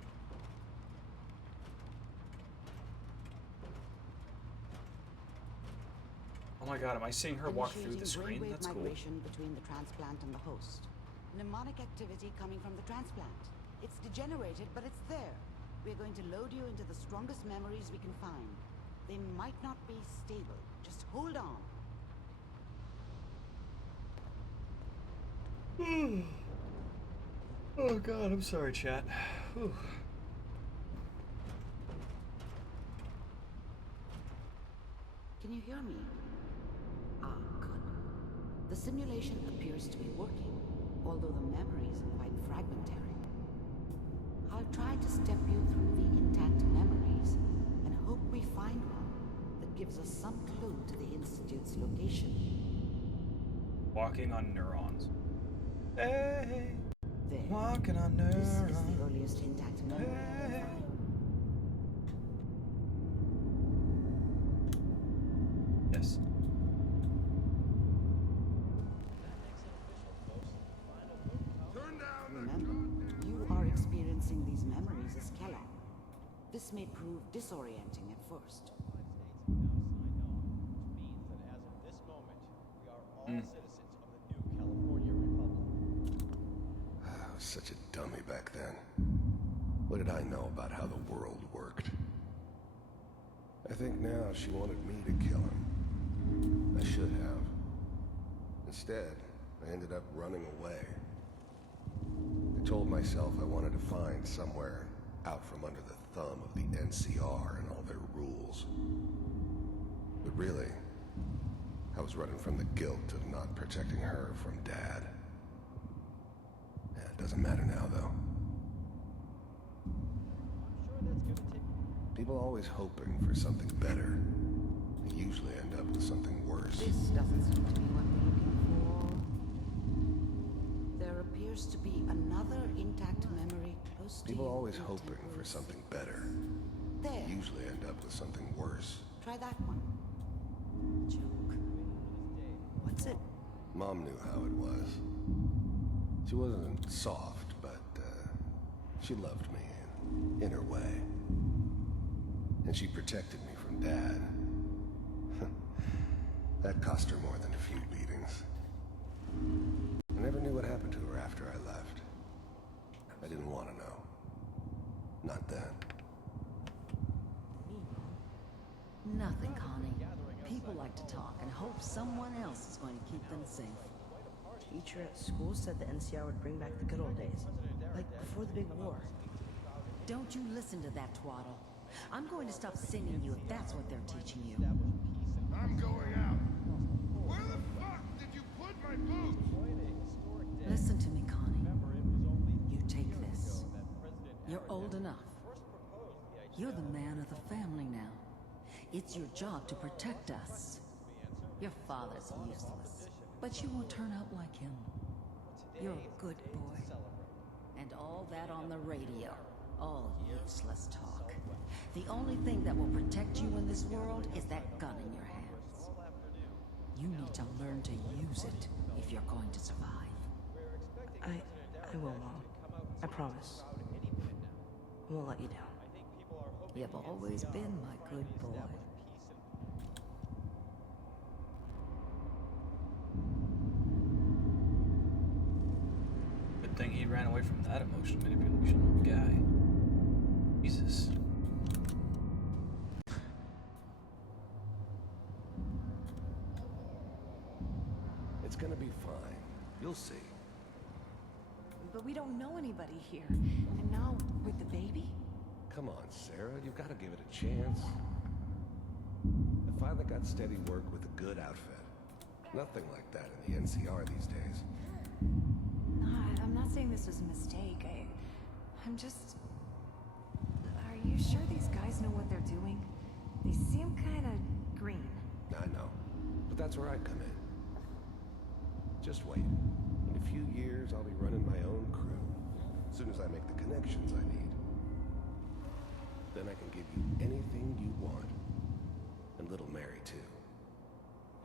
Oh my god, am I seeing her walk through the screen? Brainwave That's cool. migration between the transplant and the host. Mnemonic activity coming from the transplant. It's degenerated, but it's there. We're going to load you into the strongest memories we can find. They might not be stable. Just hold on. Oh god, I'm sorry, chat. Whew. Can you hear me? Ah, good. The simulation appears to be working, although the memories are quite fragmentary. I'll try to step you through the intact memories and hope we find one that gives us some clue to the Institute's location. Walking on neurons. Hey! There. Walking on neurons. This is the earliest intact memory. Hey. Yes. Remember, you are experiencing these memories as Kellogg. This may prove disorienting at first. I was such a dummy back then. What did I know about how the world worked? I think now she wanted me to kill him. I should have. Instead, I ended up running away. I told myself I wanted to find somewhere out from under the thumb of the NCR and all their rules. But really, I was running from the guilt of not protecting her from Dad. Yeah, it doesn't matter now, though. People always hoping for something better. They usually end up with something worse. This doesn't seem to be what we're looking for. There appears to be another intact memory close to People you always in the hoping for temporals. something better. There. They usually end up with something worse. Try that one. Joke. What's it? Mom knew how it was. She wasn't soft, but she loved me in her way. And she protected me from Dad. That cost her more than a few beatings. I never knew what happened to her after I left. I didn't want to know. Not then. Nothing, Connie. People like to talk and hope someone else is going to keep them safe. Teacher at school said the NCR would bring back the good old days. Like before the big war. Don't you listen to that twaddle. I'm going to stop singing you if that's what they're teaching you. I'm going out. Where the fuck did you put my boots? Listen to me, Connie. You take this. You're old enough. You're the man of the family now. It's your job to protect us. Your father's useless, but you won't turn out like him. You're a good boy. And all that on the radio. All useless talk. The only thing that will protect you in this world is that gun in your hands. You need to learn to use it if you're going to survive. I will, Mom. I promise. I won't let you down. You've always been my good boy. Good thing he ran away from that emotional manipulation guy. Jesus. It's gonna be fine. You'll see. But we don't know anybody here. And now, with the baby? Come on, Sarah. You've got to give it a chance. I finally got steady work with a good outfit. Nothing like that in the NCR these days. No, I'm not saying this was a mistake. I'm just... Are you sure these guys know what they're doing? They seem kinda green. I know. But that's where I come in. Just wait. In a few years, I'll be running my own crew. As soon as I make the connections I need. Then I can give you anything you want. And little Mary, too.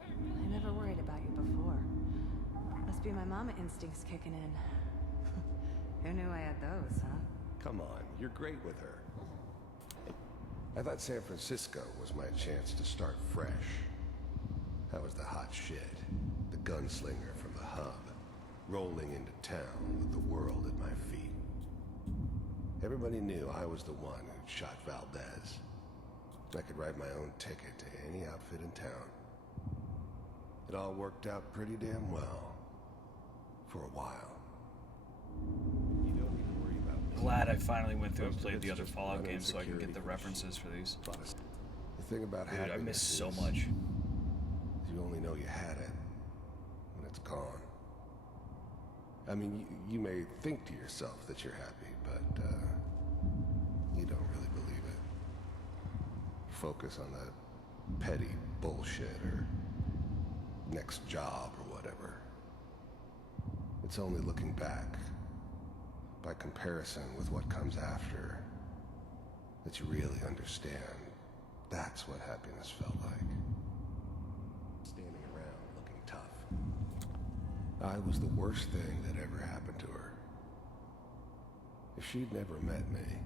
I never worried about you before. Must be my mama instincts kicking in. Who knew I had those, huh? Come on, you're great with her. I thought San Francisco was my chance to start fresh. I was the hot shit, the gunslinger from the hub, rolling into town with the world at my feet. Everybody knew I was the one who'd shot Valdez. I could write my own ticket to any outfit in town. It all worked out pretty damn well. For a while. You don't need to worry about me. Glad I finally went through and played the other Fallout games so I can get the references for these. The thing about Dude, I happiness miss so is much. You only know you had it when it's gone. I mean, you may think to yourself that you're happy, but you don't really believe it. You focus on that petty bullshit or next job or whatever. It's only looking back, by comparison with what comes after, that you really understand. That's what happiness felt like. Standing around looking tough. I was the worst thing that ever happened to her. If she'd never met me,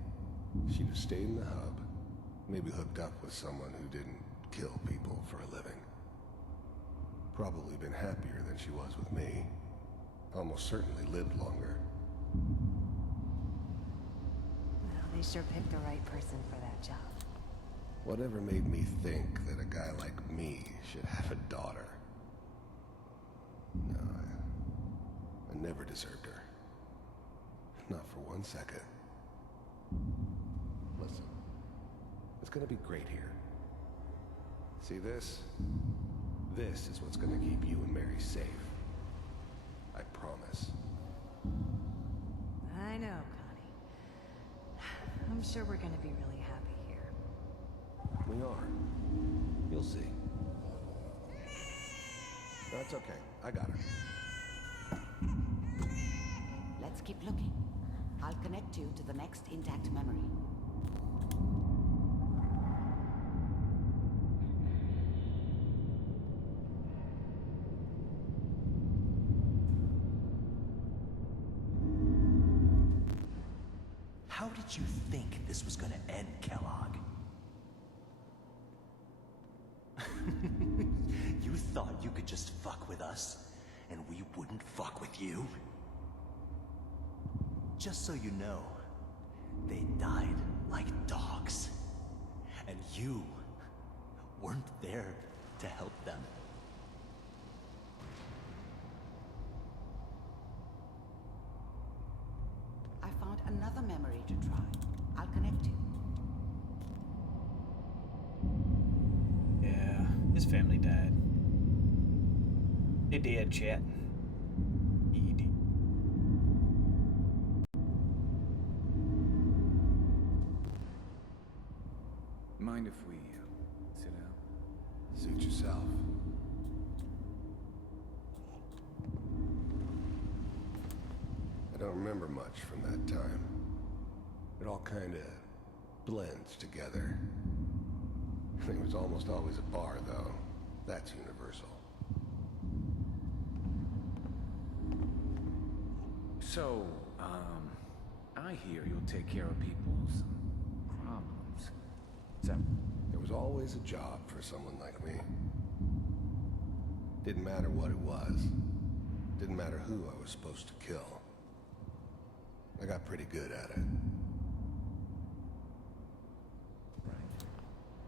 she'd have stayed in the hub, maybe hooked up with someone who didn't kill people for a living. Probably been happier than she was with me. Almost certainly lived longer. Well, they sure picked the right person for that job. Whatever made me think that a guy like me should have a daughter? No, I never deserved her. Not for 1 second. Listen, it's gonna be great here. See this? This is what's gonna keep you and Mary safe. I promise. I know, Connie. I'm sure we're gonna be really happy here. We are. You'll see. That's okay. I got her. Let's keep looking. I'll connect you to the next intact memory. How did you think this was gonna end, Kellogg? You thought you could just fuck with us, and we wouldn't fuck with you? Just so you know, they died like dogs. And you weren't there to help them. I found another memory to try. I'll connect you. Yeah, his family died. They did, chat. ED. Mind if we sit down? Suit yourself. I don't remember much from that time. It all kind of blends together. It was almost always a bar, though. That's universal. So, I hear you'll take care of people's problems. There was always a job for someone like me. Didn't matter what it was. Didn't matter who I was supposed to kill. I got pretty good at it.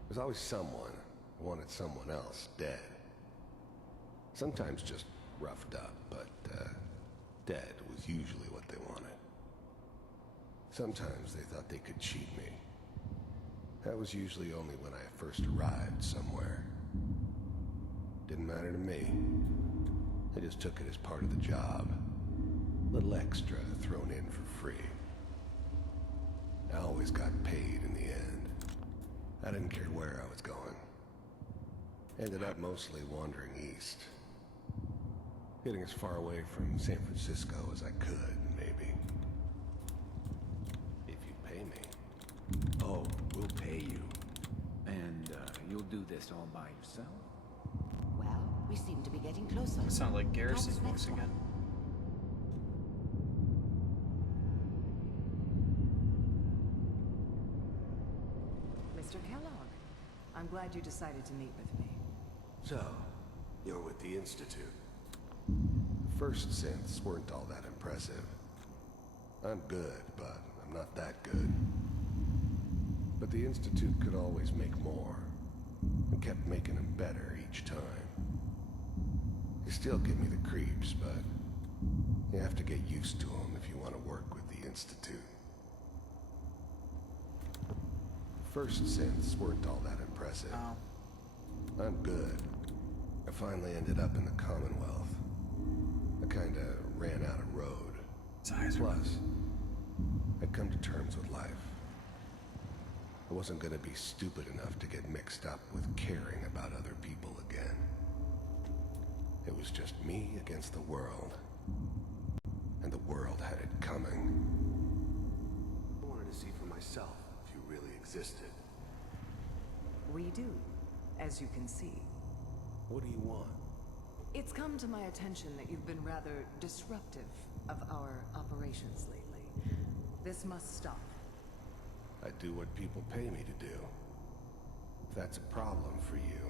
There's always someone who wanted someone else dead. Sometimes just roughed up, but dead was usually what they wanted. Sometimes they thought they could cheat me. That was usually only when I first arrived somewhere. Didn't matter to me. I just took it as part of the job. Little extra thrown in for free. I always got paid in the end. I didn't care where I was going. Ended up mostly wandering east. Getting as far away from San Francisco as I could, maybe. If you pay me. Oh, we'll pay you. And, you'll do this all by yourself? Well, we seem to be getting closer. It sounds like Garrison's Talk's voice next again. Mr. Kellogg, I'm glad you decided to meet with me. So, you're with the Institute. First synths weren't all that impressive. I'm good, but I'm not that good. But the Institute could always make more, and kept making them better each time. They still give me the creeps, but you have to get used to them if you want to work with the Institute. First synths weren't all that impressive. I'm good. I finally ended up in the Commonwealth. I kinda ran out of road. Plus, I'd come to terms with life. I wasn't gonna be stupid enough to get mixed up with caring about other people again. It was just me against the world. And the world had it coming. I wanted to see for myself if you really existed. We do, as you can see. What do you want? It's come to my attention that you've been rather disruptive of our operations lately. This must stop. I do what people pay me to do. If that's a problem for you,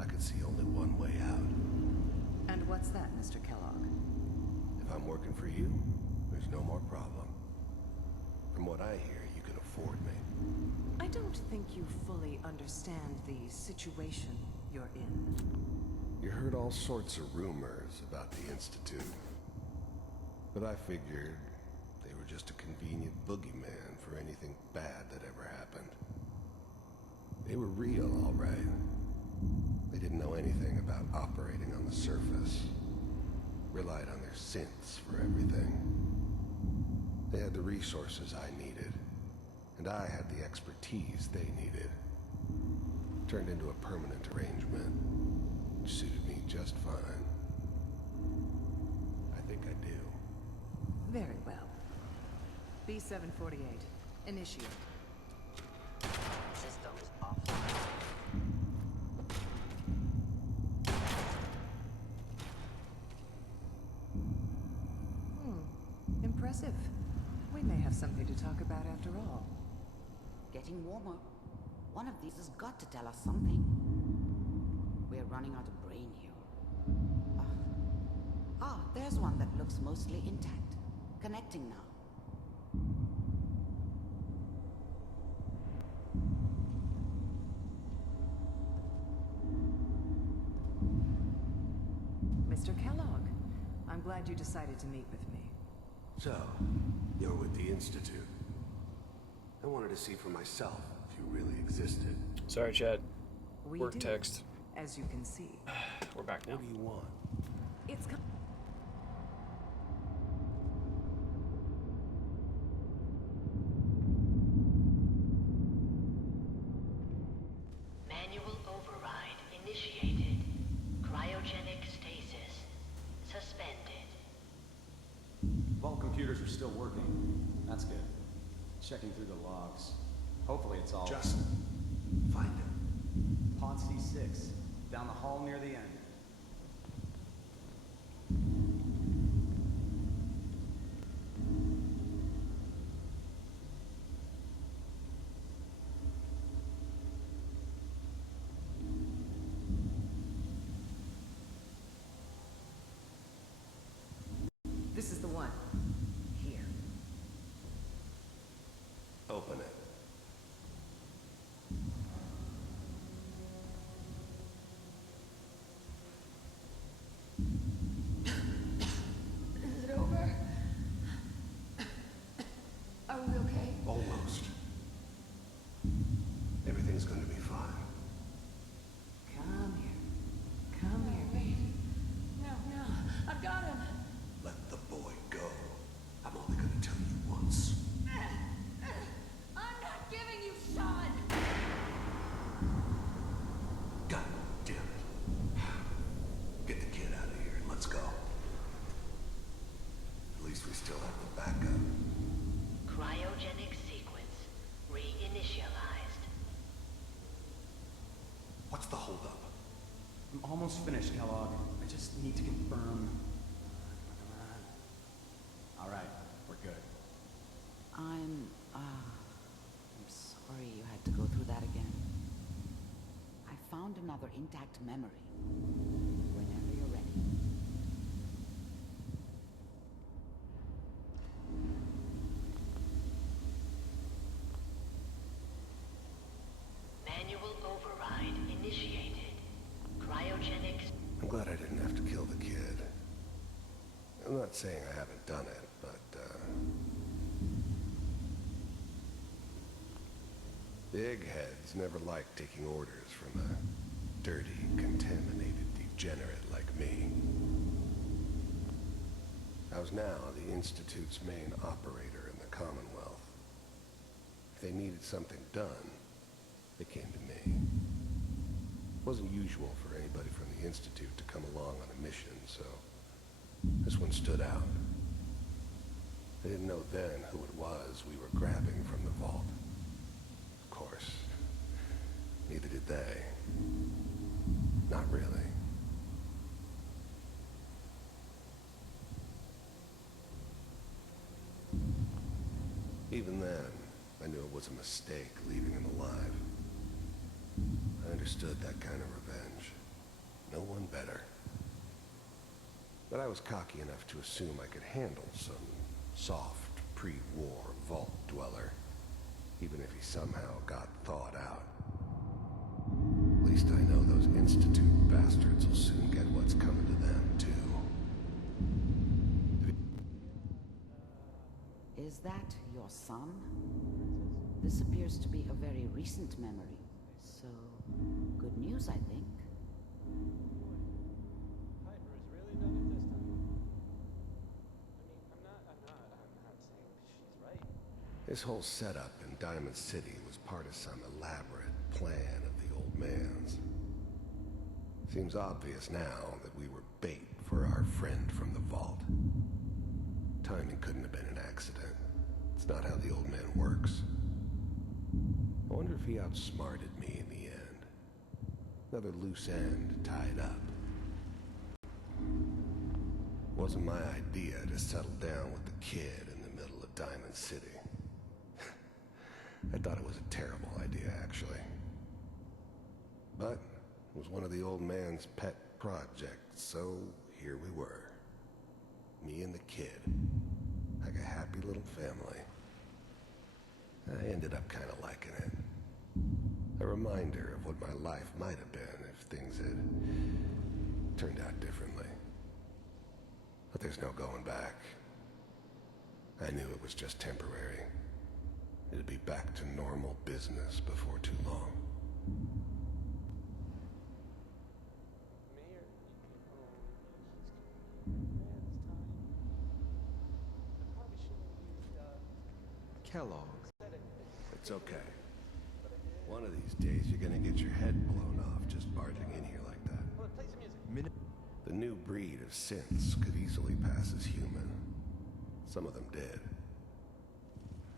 I could see only one way out. And what's that, Mr. Kellogg? If I'm working for you, there's no more problem. From what I hear, you can afford me. I don't think you fully understand the situation you're in. You heard all sorts of rumors about the Institute. But I figured they were just a convenient boogeyman for anything bad that ever happened. They were real, all right. They didn't know anything about operating on the surface. Relied on their synths for everything. They had the resources I needed, and I had the expertise they needed. Turned into a permanent arrangement, which suited me just fine. I think I do. Very well. B-748, initiate. Systems off. Impressive. We may have something to talk about after all. Getting warmer. One of these has got to tell us something. We're running out of brain here. There's one that looks mostly intact. Connecting now. Mr. Kellogg, I'm glad you decided to meet with me. So, you're with the Institute. I wanted to see for myself if you really existed. Sorry, Chad. We Work do, text. as you can see. We're back now. What do you want? It's Manual override initiated. Cryogenic stasis suspended. Vault computers are still working. That's good. Checking through the logs. Hopefully it's all... Just find him. Pod C6. Down the hall near the end. This is the one. Here. Open it. Is it over? Are we okay? Almost. Everything's going to be fine. Come here. Come here, baby. No, I've got him. Let the boy go. What's the holdup? I'm almost finished, Kellogg. I just need to confirm. Come on. All right, we're good. I'm sorry you had to go through that again. I found another intact memory. Whenever you're ready. Manual override initiated. Cryogenics. I'm glad I didn't have to kill the kid. I'm not saying I haven't done it, but, big heads never liked taking orders from a dirty, contaminated degenerate like me. I was now the Institute's main operator in the Commonwealth. If they needed something done, they came to me. It wasn't usual for anybody from the Institute to come along on a mission, so this one stood out. I didn't know then who it was we were grabbing from the vault. Of course, neither did they. Not really. Even then, I knew it was a mistake leaving him alive. I understood that kind of revenge. No one better. But I was cocky enough to assume I could handle some soft, pre-war vault dweller, even if he somehow got thawed out. At least I know those Institute bastards will soon get what's coming to them, too. Is that your son? This appears to be a very recent memory, so good news, I think. This whole setup in Diamond City was part of some elaborate plan of the old man's. Seems obvious now that we were bait for our friend from the vault. Timing couldn't have been an accident. It's not how the old man works. I wonder if he outsmarted me in the end. Another loose end tied up. Wasn't my idea to settle down with the kid in the middle of Diamond City. I thought it was a terrible idea, actually. But it was one of the old man's pet projects, so here we were. Me and the kid. Like a happy little family. I ended up kind of liking it. A reminder of what my life might have been if things had turned out differently. But there's no going back. I knew it was just temporary. It'd be back to normal business before too long. Kellogg. It's okay. One of these days you're gonna get your head blown off just barging in here like that. The new breed of synths could easily pass as human. Some of them did.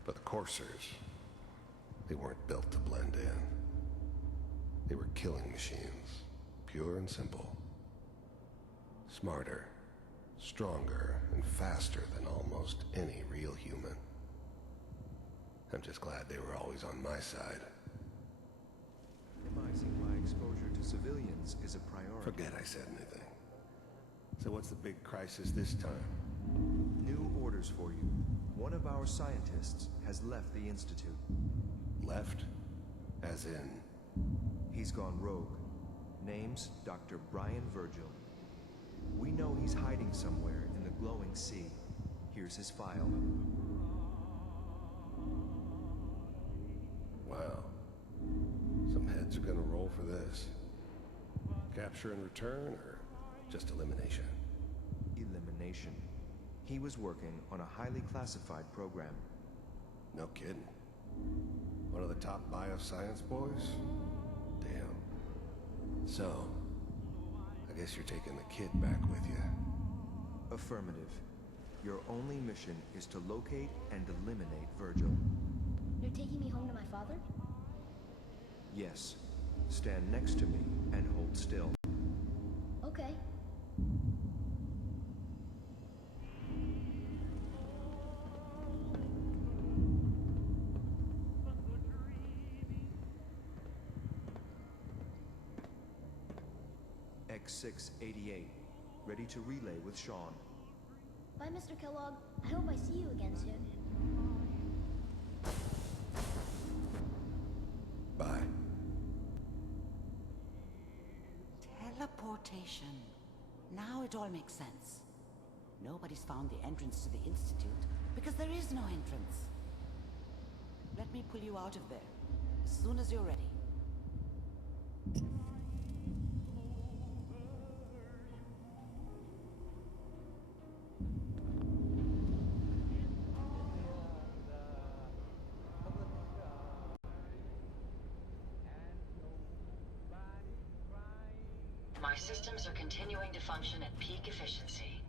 But the coursers, they weren't built to blend in. They were killing machines, pure and simple. Smarter, stronger, and faster than almost any real human. I'm just glad they were always on my side. Minimizing my exposure to civilians is a priority. Forget I said anything. So what's the big crisis this time? New orders for you. One of our scientists has left the Institute. Left? As in? He's gone rogue. Name's Dr. Brian Virgil. We know he's hiding somewhere in the glowing sea. Here's his file. Wow. Some heads are gonna roll for this. Capture and return, or just elimination? Elimination. He was working on a highly classified program. No kidding. One of the top bioscience boys? Damn. So, I guess you're taking the kid back with you. Affirmative. Your only mission is to locate and eliminate Virgil. You're taking me home to my father? Yes. Stand next to me and hold still. Okay. X688, ready to relay with Sean. Bye, Mr. Kellogg. I hope I see you again soon. Bye. Teleportation. Now it all makes sense. Nobody's found the entrance to the Institute because there is no entrance. Let me pull you out of there as soon as you're ready. My systems are continuing to function at peak efficiency.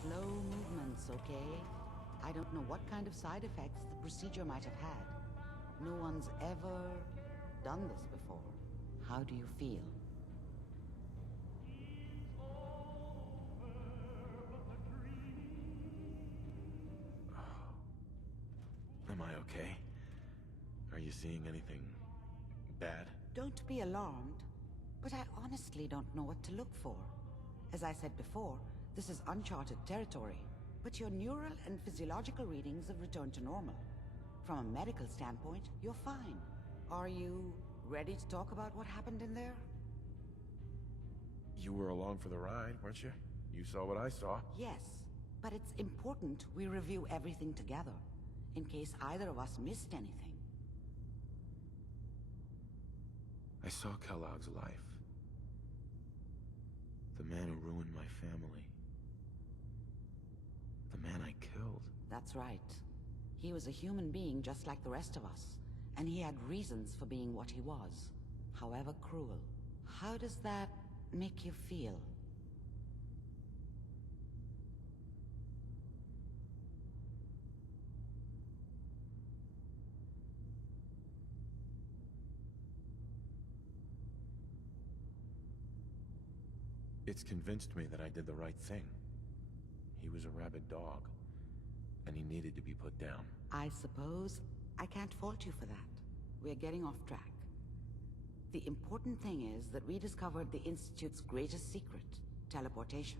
Slow movements, okay? I don't know what kind of side effects the procedure might have had. No one's ever done this before. How do you feel? Am I okay? Are you seeing anything bad? Don't be alarmed, but I honestly don't know what to look for. As I said before, this is uncharted territory, but your neural and physiological readings have returned to normal. From a medical standpoint, you're fine. Are you ready to talk about what happened in there? You were along for the ride, weren't you? You saw what I saw. Yes, but it's important we review everything together, in case either of us missed anything. I saw Kellogg's life. The man who ruined my family. The man I killed. That's right. He was a human being just like the rest of us, and he had reasons for being what he was, however cruel. How does that make you feel? It's convinced me that I did the right thing. He was a rabid dog, and he needed to be put down. I suppose I can't fault you for that. We're getting off track. The important thing is that we discovered the Institute's greatest secret, teleportation.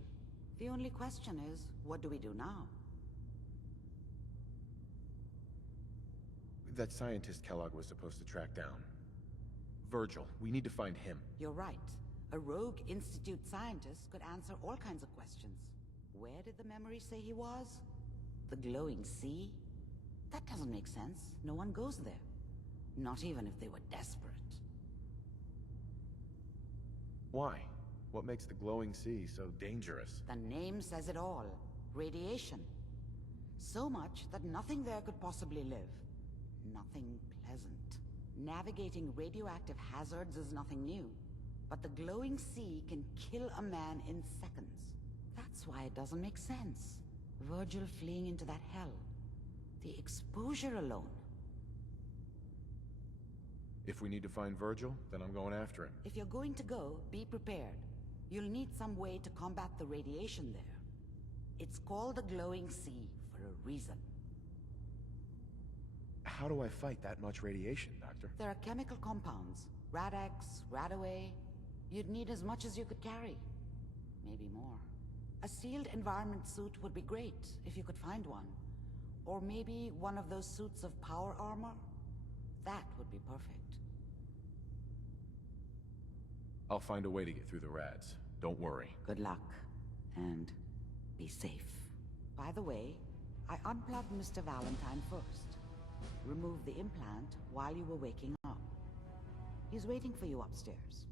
The only question is, what do we do now? That scientist Kellogg was supposed to track down. Virgil, we need to find him. You're right. A rogue Institute scientist could answer all kinds of questions. Where did the memory say he was? The glowing sea? That doesn't make sense. No one goes there. Not even if they were desperate. Why? What makes the glowing sea so dangerous? The name says it all. Radiation. So much that nothing there could possibly live. Nothing pleasant. Navigating radioactive hazards is nothing new. But the glowing sea can kill a man in seconds. That's why it doesn't make sense. Virgil fleeing into that hell. The exposure alone. If we need to find Virgil, then I'm going after him. If you're going to go, be prepared. You'll need some way to combat the radiation there. It's called the glowing sea for a reason. How do I fight that much radiation, Doctor? There are chemical compounds. Rad-X, Radaway. You'd need as much as you could carry. Maybe more. A sealed environment suit would be great, if you could find one. Or maybe one of those suits of power armor? That would be perfect. I'll find a way to get through the rads. Don't worry. Good luck. And be safe. By the way, I unplugged Mr. Valentine first. Removed the implant while you were waking up. He's waiting for you upstairs.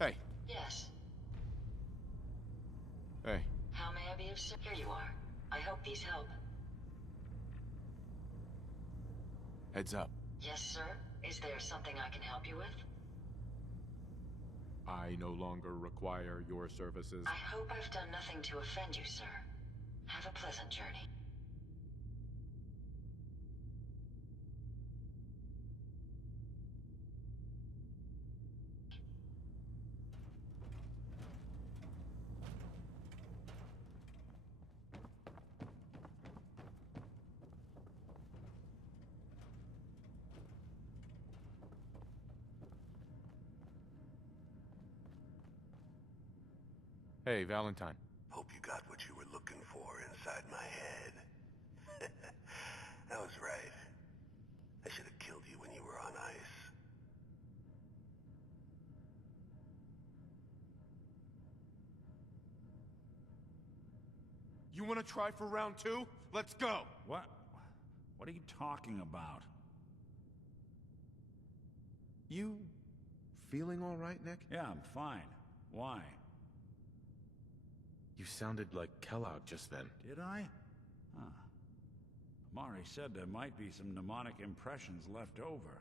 Hey. Yes. Hey. How may I be of service? Here you are. I hope these help. Heads up. Yes, sir? Is there something I can help you with? I no longer require your services. I hope I've done nothing to offend you, sir. Have a pleasant journey. Hey, Valentine. Hope you got what you were looking for inside my head. I was right. I should have killed you when you were on ice. You want to try for round 2? Let's go! What? What are you talking about? You feeling all right, Nick? Yeah, I'm fine. Why? You sounded like Kellogg just then. Did I? Huh. Mari said there might be some mnemonic impressions left over.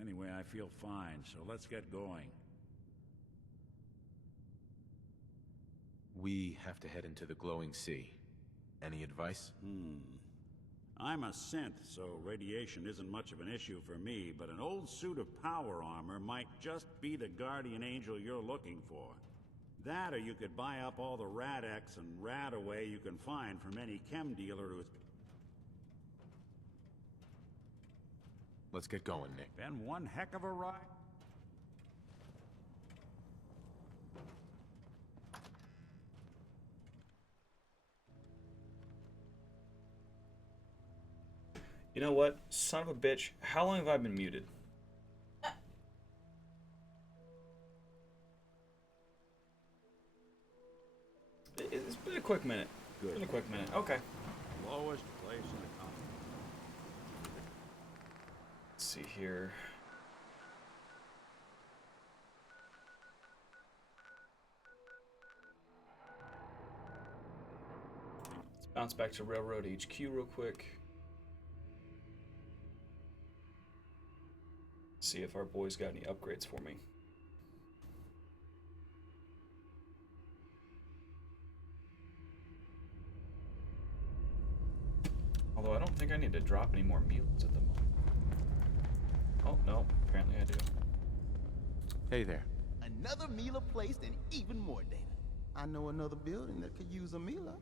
Anyway, I feel fine, so let's get going. We have to head into the glowing sea. Any advice? I'm a synth, so radiation isn't much of an issue for me, but an old suit of power armor might just be the guardian angel you're looking for. That, or you could buy up all the Rad-X and Rad-Away you can find from any chem dealer who's... Let's get going, Nick. Been one heck of a ride. You know what? Son of a bitch. How long have I been muted? It's been a quick minute. Good. It's been a quick minute. Okay. Lowest place in the company. Let's see here. Let's bounce back to Railroad HQ real quick. See if our boys got any upgrades for me. Although I don't think I need to drop any more mules at the moment. Oh, no. Apparently I do. Hey there. Another Mila place and even more data. I know another building that could use a Mila.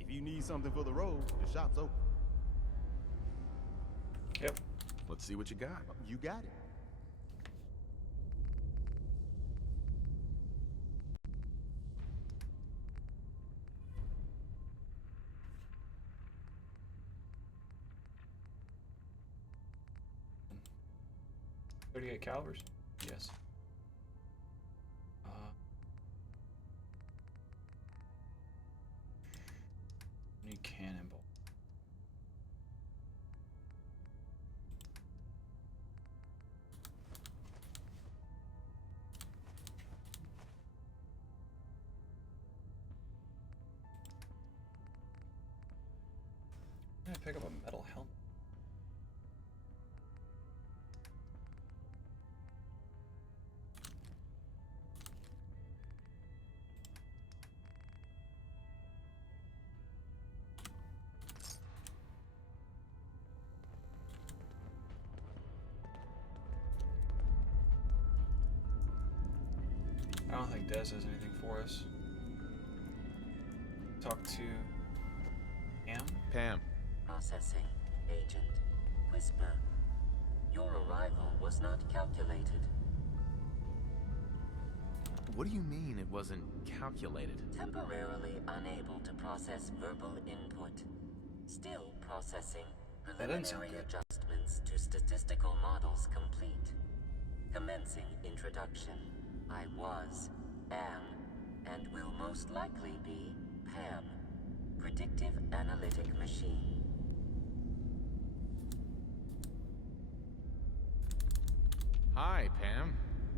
If you need something for the road, the shop's open. Yep. Let's see what you got. You got it. .38 calibers? Yes. Need cannonball. I'm gonna pick up a metal helmet. I don't think Des has anything for us. Talk to Pam? Pam. Processing. Agent. Whisper. Your arrival was not calculated. What do you mean it wasn't calculated? Temporarily unable to process verbal input. Still processing. That doesn't sound Preliminary good. adjustments to statistical models complete. Commencing introduction. I was, am, and will most likely be Pam. Predictive analytic machine. Hi, Pam.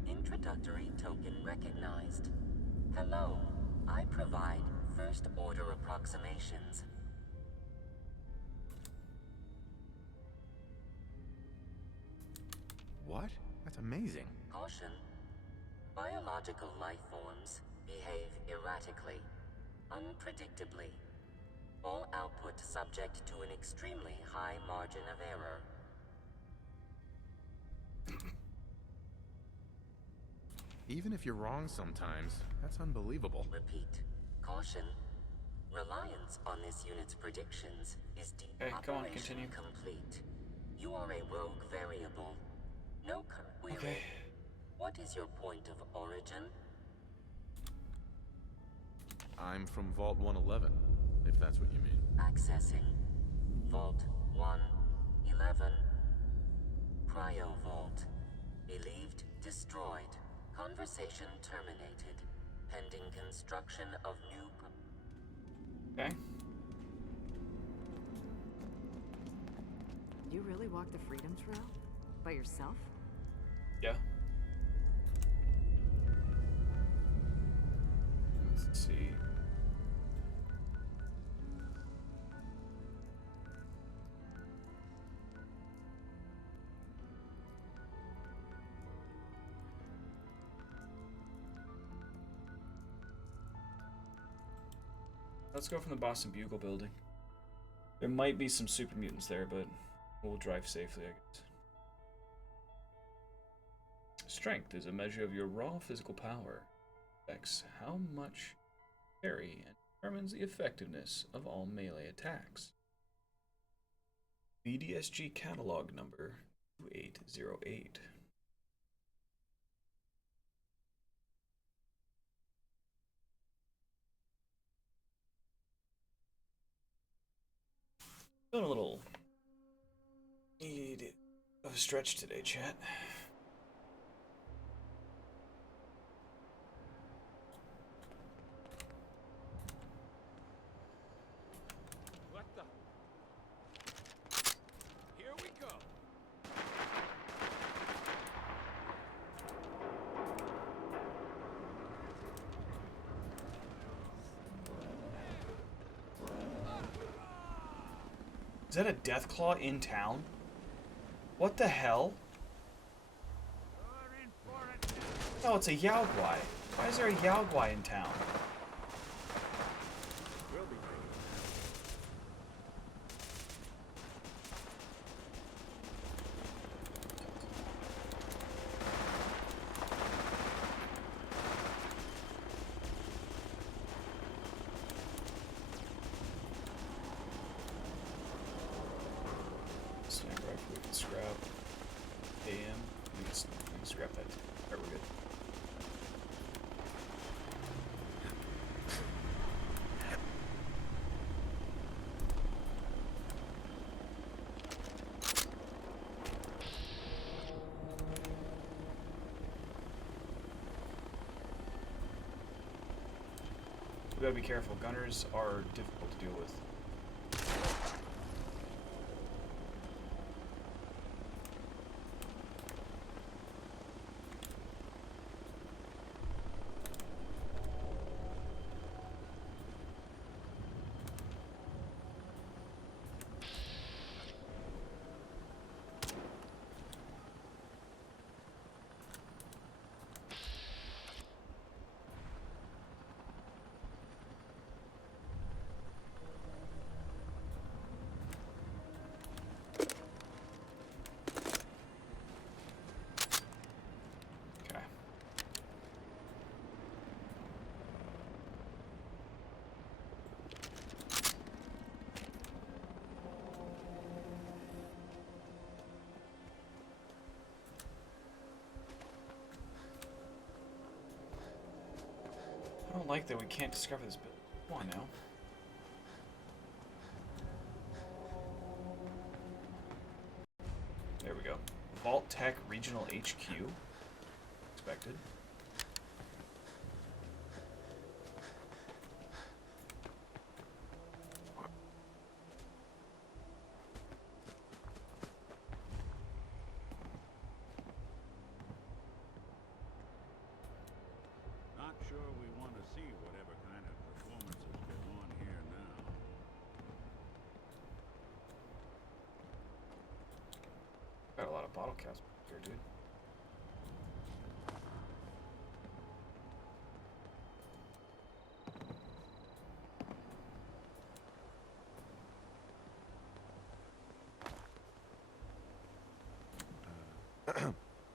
Introductory token recognized. Hello. I provide first-order approximations. What? That's amazing. Caution. Biological life forms behave erratically, unpredictably. All output subject to an extremely high margin of error. Even if you're wrong sometimes, that's unbelievable. Repeat. Caution. Reliance on this unit's predictions is deemed Hey, come on, operation continue. complete. You are a rogue variable. No query. Okay. What is your point of origin? I'm from Vault 111, if that's what you mean. Accessing Vault 111. Cryo Vault. Believed destroyed. Conversation terminated. Pending construction of new... Okay. You really walk the Freedom Trail? By yourself? Yeah. Let's see. Let's go from the Boston Bugle building. There might be some super mutants there, but we'll drive safely, I guess. Strength is a measure of your raw physical power. Affects how much you carry and determines the effectiveness of all melee attacks. VDSG catalog number 2808. Doing a little need of a stretch today, chat. What the? Here we go. Is that a Deathclaw in town? What the hell? No, it's a Yaogwai. Why is there a Yaogwai in town? Sniper rifle we can scrap. AM, we can scrap that too. Alright, we're good. We gotta be careful. Gunners are difficult to deal with. I don't like that we can't discover this building. Come on now. There we go. Vault Tech Regional HQ. Expected. Not sure we want to see whatever kind of performances go on here now. Got a lot of bottle caps here, dude.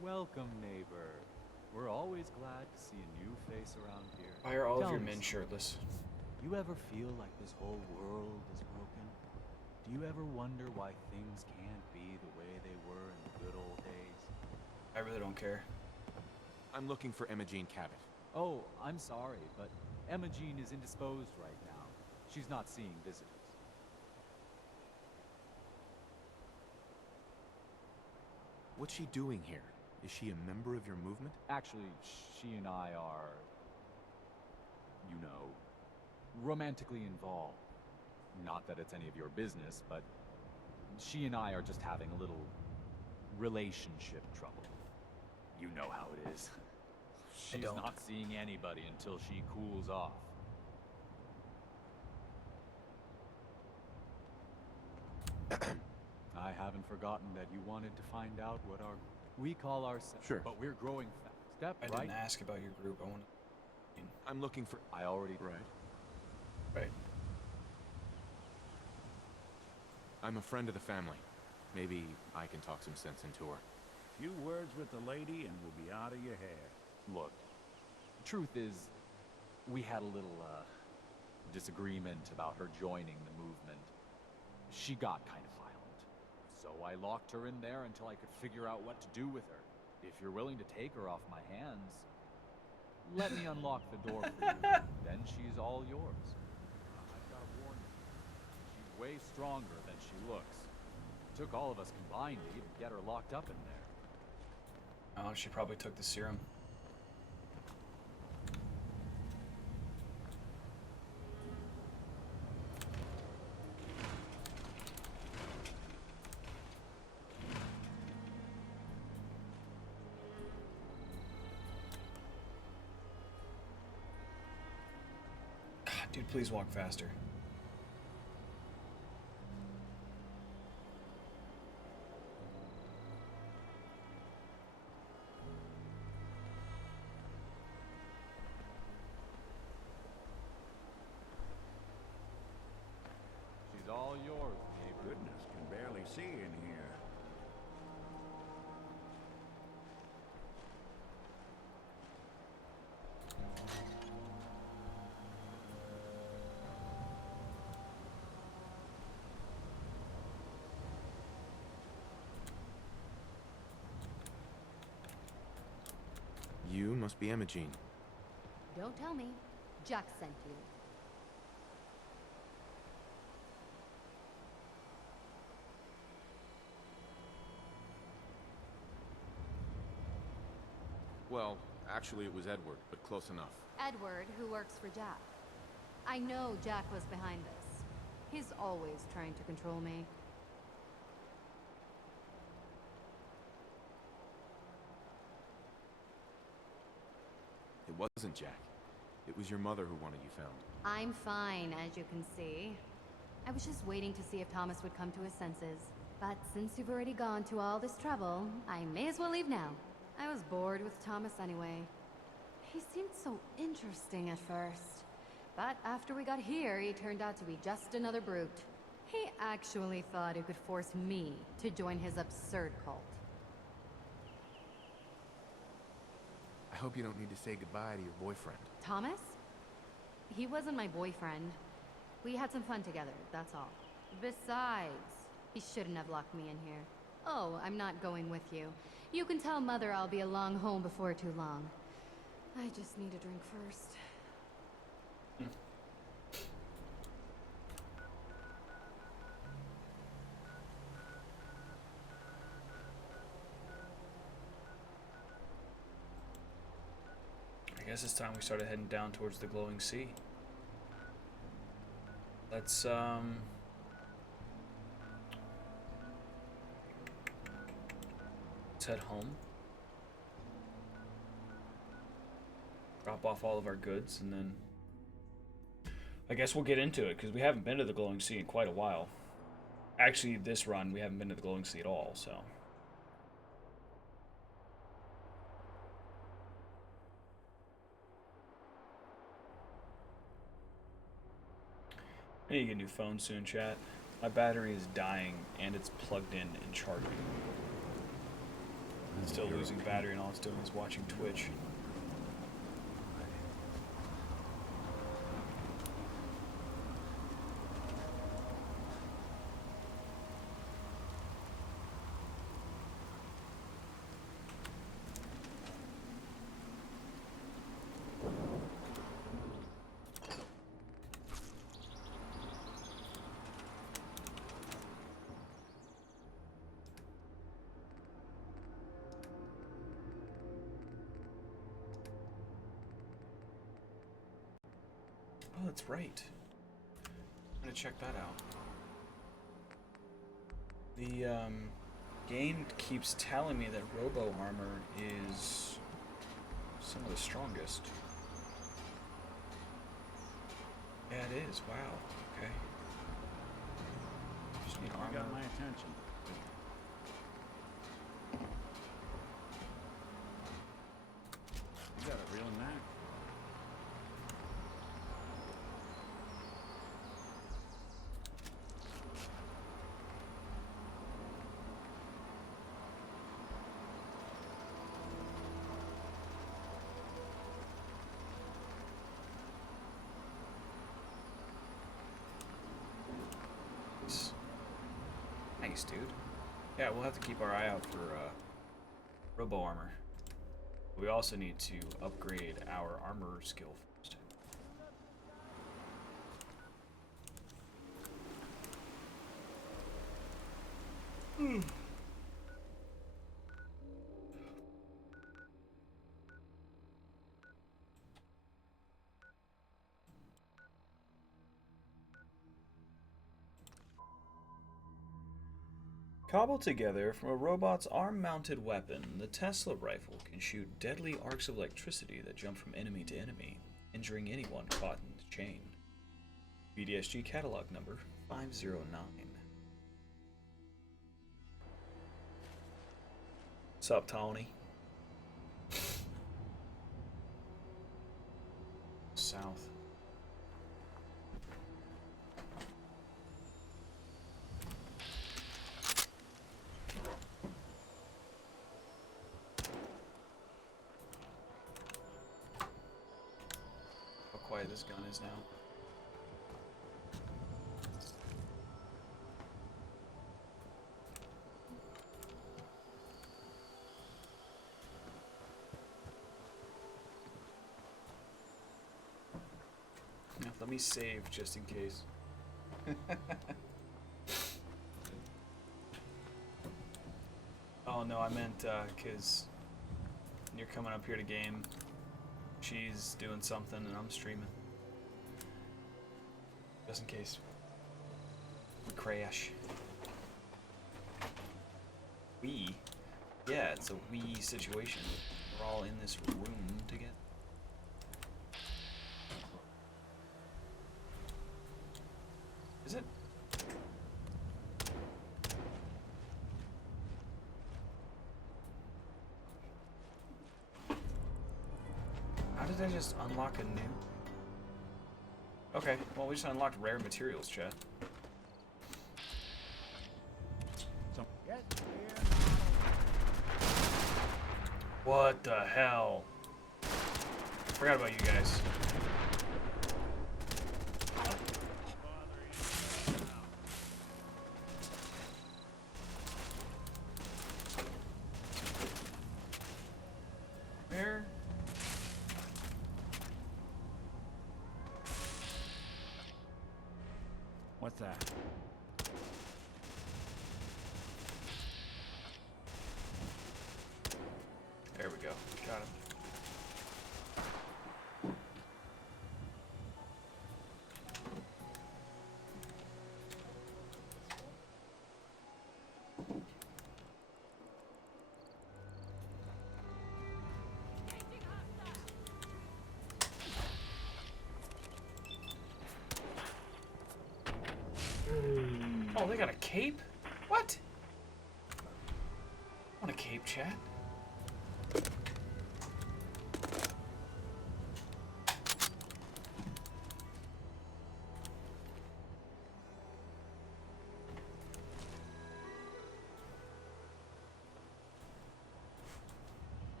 Welcome, neighbor. We're always glad to see a new face around here. Why are all of Tell your me men something. shirtless? You ever feel like this whole world is broken? Do you ever wonder why things can't be the way they were in the good old days? I really don't care. I'm looking for Emma Jane Cabot. Oh, I'm sorry, but Emma Jean is indisposed right now. She's not seeing visitors. What's she doing here? Is she a member of your movement? Actually, she and I are, you know, romantically involved. Not that it's any of your business, but she and I are just having a little relationship trouble. You know how it is. She's not seeing anybody until she cools off. I haven't forgotten that you wanted to find out what we call ourselves. Sure. But we're growing fast. Step I right. didn't ask about your group. I want to. I'm looking for... I already... Right. I'm a friend of the family. Maybe I can talk some sense into her. Few words with the lady and we'll be out of your hair. Look, truth is, we had a little, disagreement about her joining the movement. She got kind of violent. So I locked her in there until I could figure out what to do with her. If you're willing to take her off my hands, let me unlock the door for you. Then she's all yours. I've got to warn you, she's way stronger than she looks. It took all of us combined to even get her locked up in there. Oh, she probably took the serum. Dude, please walk faster. She's all yours, neighbor. Goodness, can barely see in here. You must be Emma Jean. Don't tell me. Jack sent you. Well, actually it was Edward, but close enough. Edward, who works for Jack. I know Jack was behind this. He's always trying to control me. It wasn't Jack. It was your mother who wanted you found. I'm fine, as you can see. I was just waiting to see if Thomas would come to his senses. But since you've already gone to all this trouble, I may as well leave now. I was bored with Thomas anyway. He seemed so interesting at first. But after we got here, he turned out to be just another brute. He actually thought he could force me to join his absurd cult. I hope you don't need to say goodbye to your boyfriend. Thomas? He wasn't my boyfriend. We had some fun together, that's all. Besides, he shouldn't have locked me in here. Oh, I'm not going with you. You can tell Mother I'll be along home before too long. I just need a drink first. I guess it's time we started heading down towards the glowing sea. Let's head home. Drop off all of our goods, and then I guess we'll get into it, because we haven't been to the glowing sea in quite a while. Actually, this run, we haven't been to the glowing sea at all, so. I need to get a new phone soon, chat. My battery is dying, and it's plugged in and charging. It's still losing battery, and all it's doing is watching Twitch. Oh, that's right. I'm gonna check that out. The game keeps telling me that Robo Armor is some of the strongest. Yeah, it is. Wow. Okay. Just need armor. Got my attention. You got a real knack. Nice, dude. Yeah, we'll have to keep our eye out for Robo Armor. We also need to upgrade our armor skill first. Cobbled together from a robot's arm-mounted weapon, the Tesla rifle can shoot deadly arcs of electricity that jump from enemy to enemy, injuring anyone caught in the chain. VDSG catalog number 509. Sup, Tony? South. How quiet this gun is now. Now, let me save just in case. Oh no, I meant because you're coming up here to game. She's doing something and I'm streaming. Just in case we crash. We? Yeah, it's a we situation. We're all in this room together. Is it? How did I just unlock a new? Okay, well we just unlocked rare materials, chat. What the hell? Forgot about you guys. Where? What's that? There we go. Got him. Oh, they got a cape? What? I want a cape, chat.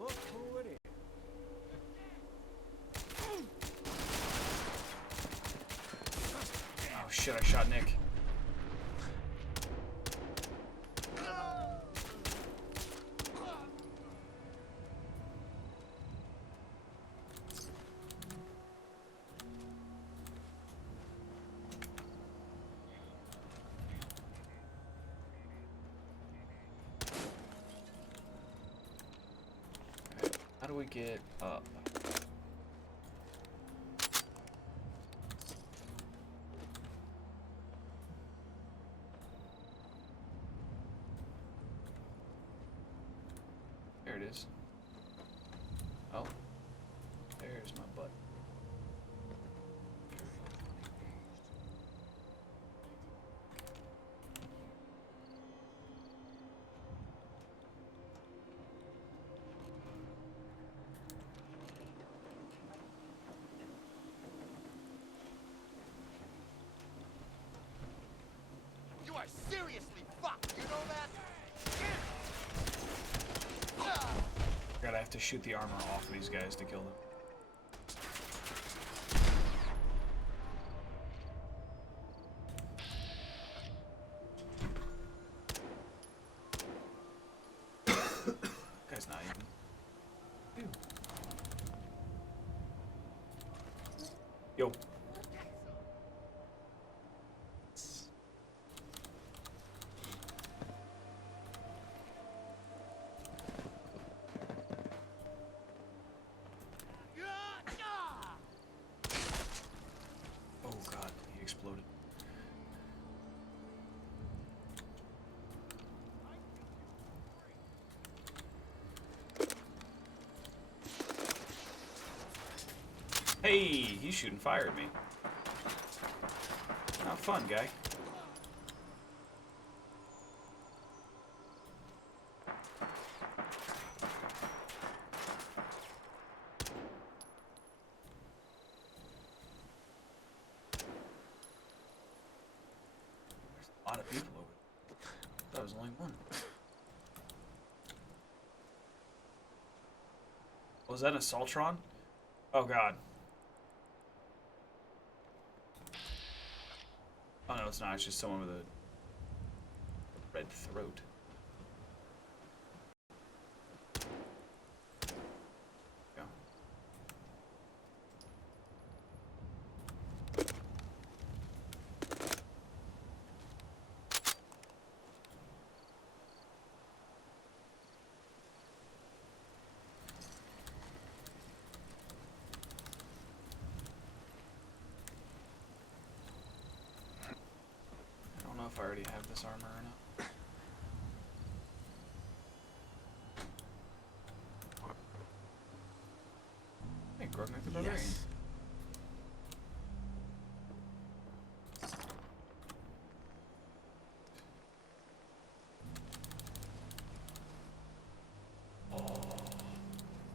Look who it is. Oh shit, I shot Nick. do we get up? There it is. Oh, there's my butt. You are seriously fucked, you know that? Gotta have to shoot the armor off of these guys to kill them. Guy's not even. Ew. Yo. Oh god, he exploded. Hey, he's shooting fire at me. Not fun, guy. There's a lot of people over there. I thought it was only one. Was that a Saltron? Oh god. Oh no, it's not. It's just someone with a red throat. Go. I don't know if I already have this armor or not. Hey, Grognak the Barbarian. Yes.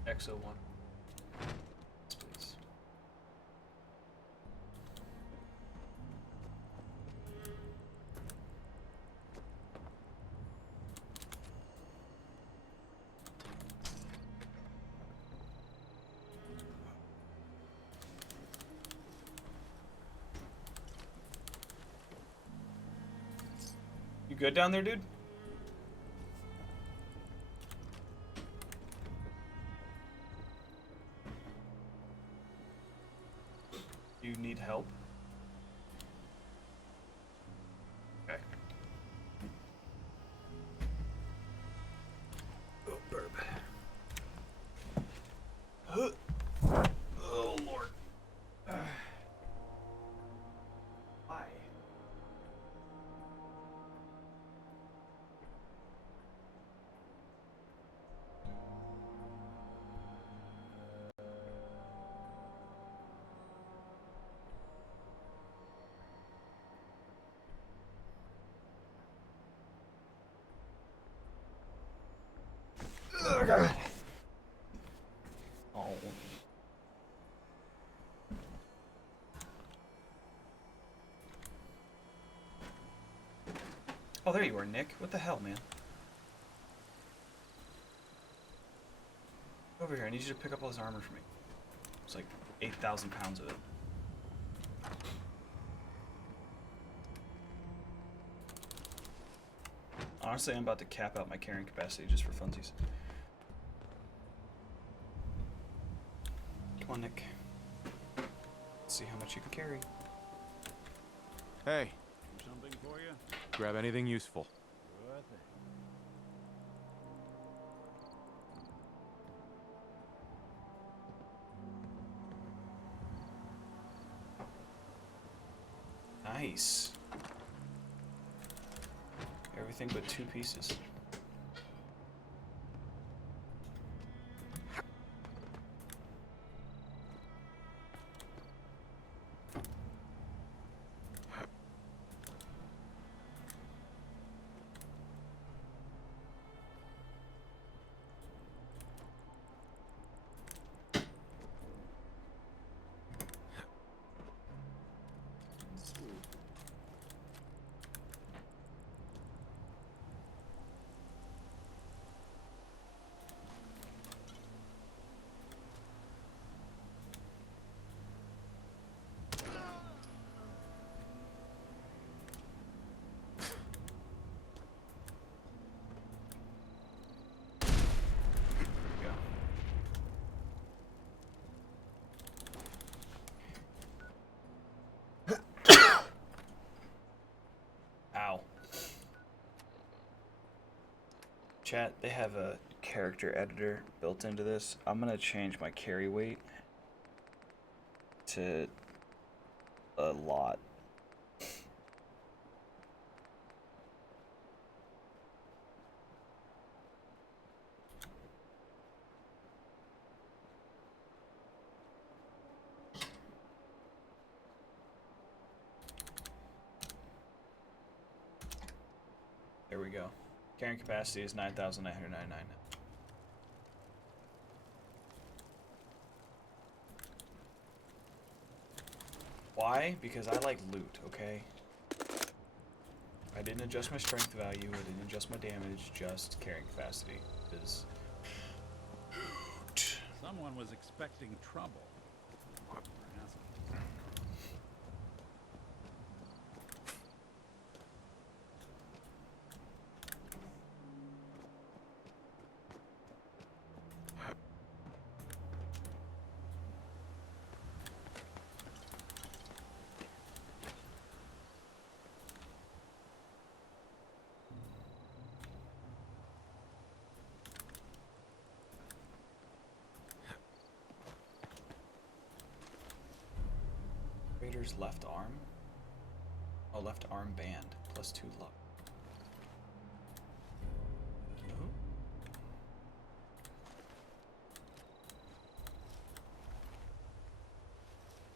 Exo 1. Yes, please. You good down there, dude? You need help? Okay. Oh, burp. Oh, Lord. Why? Oh, God. Oh. Oh, there you are, Nick. What the hell, man? Over here, I need you to pick up all this armor for me. It's like 8,000 pounds of it. Honestly, I'm about to cap out my carrying capacity just for funsies. Come on, Nick. Let's see how much you can carry. Hey, Something for you? grab anything useful. Sure thing. Nice. Everything but 2 pieces. Ow. Chat, they have a character editor built into this. I'm gonna change my carry weight to a lot. There we go. Carrying capacity is 9,999. Why? Because I like loot, okay? I didn't adjust my strength value, I didn't adjust my damage, just carrying capacity. Is loot. Someone was expecting trouble. Raider's left arm? Oh, left arm band. +2 luck.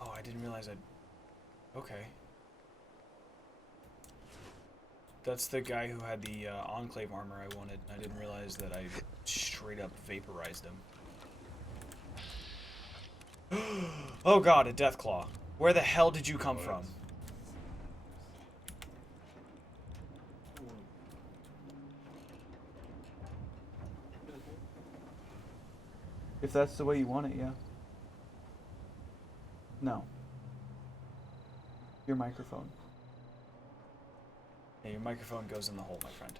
Oh, I didn't realize okay. That's the guy who had the Enclave armor I wanted. I didn't realize that I straight up vaporized him. Oh god, a Deathclaw. Where the hell did you come from? If that's the way you want it, yeah. No. Your microphone. Yeah, your microphone goes in the hole, my friend.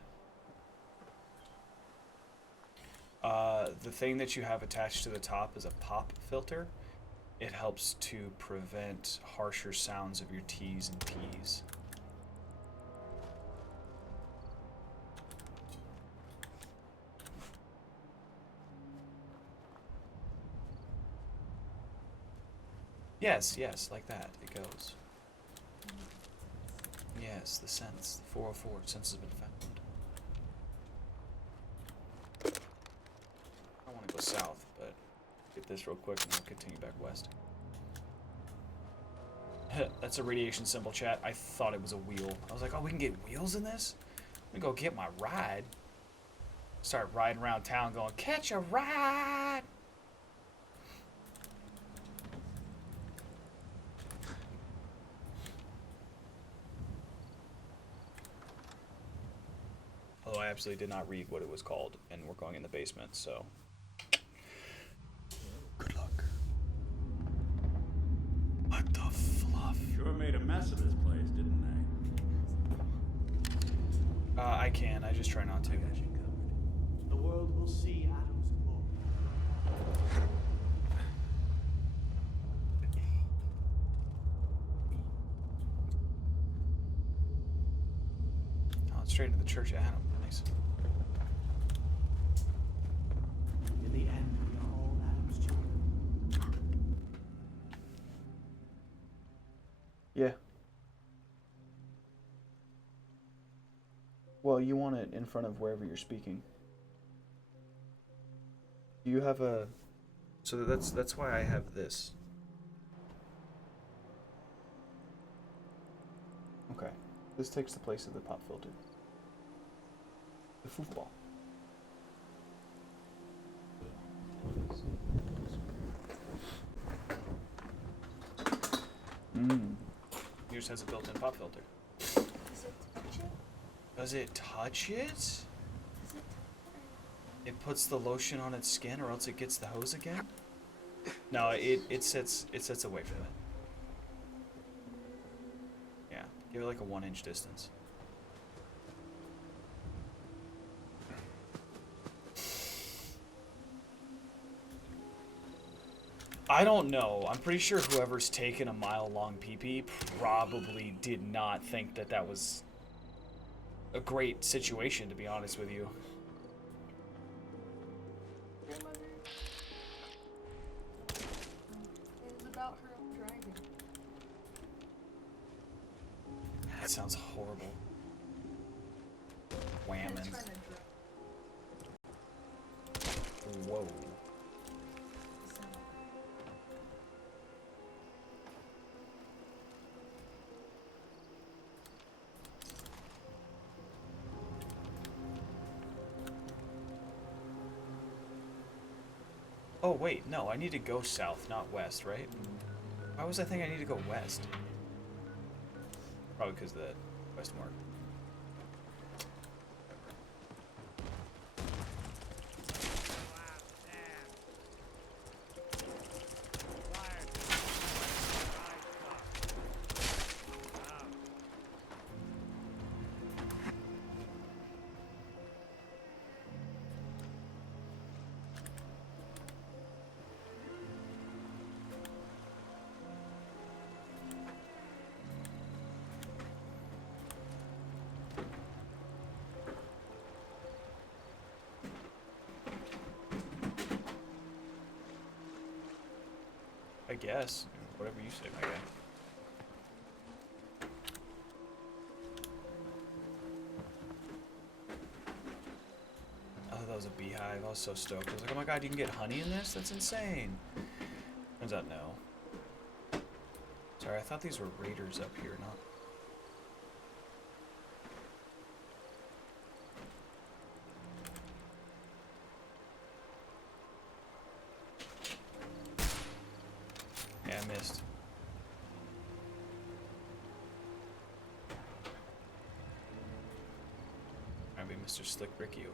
The thing that you have attached to the top is a pop filter. It helps to prevent harsher sounds of your T's and P's. Yes, yes, like that. It goes. Yes, the sense. The 404. Sense has been found. I want to go south, but get this real quick and we'll continue back west. That's a radiation symbol, chat. I thought it was a wheel. I was like, oh, we can get wheels in this? Let me go get my ride. Start riding around town going, catch a ride! Although I absolutely did not read what it was called, and we're going in the basement, so... Good luck. What the fluff? Sure made a mess of this place, didn't they? I can. I just try not to. The world will see Adam's glory. Oh, it's straight into the Church of Adam. Nice. In the end, we are all Adam's children. Yeah. Well, you want it in front of wherever you're speaking. Do you have a... So that's why I have this. Okay. This takes the place of the pop filter. The foofball. Yours has a built-in pop filter. Does it touch it? It puts the lotion on its skin, or else it gets the hose again? No, it sits away from it. Yeah, give it like a 1-inch distance. I don't know. I'm pretty sure whoever's taken a mile-long PP probably did not think that that was a great situation, to be honest with you. About her driving. That sounds horrible. Whammon. Whoa. Oh wait, no, I need to go south, not west, right? Why was I thinking I need to go west? Probably because of the question mark. I guess. Whatever you say, my guy. Oh, that was a beehive. I was so stoked. I was like, oh my god, you can get honey in this? That's insane. Turns out no. Sorry, I thought these were raiders up here, not... Yeah, I missed. I'll be Mr. Slick Rick you.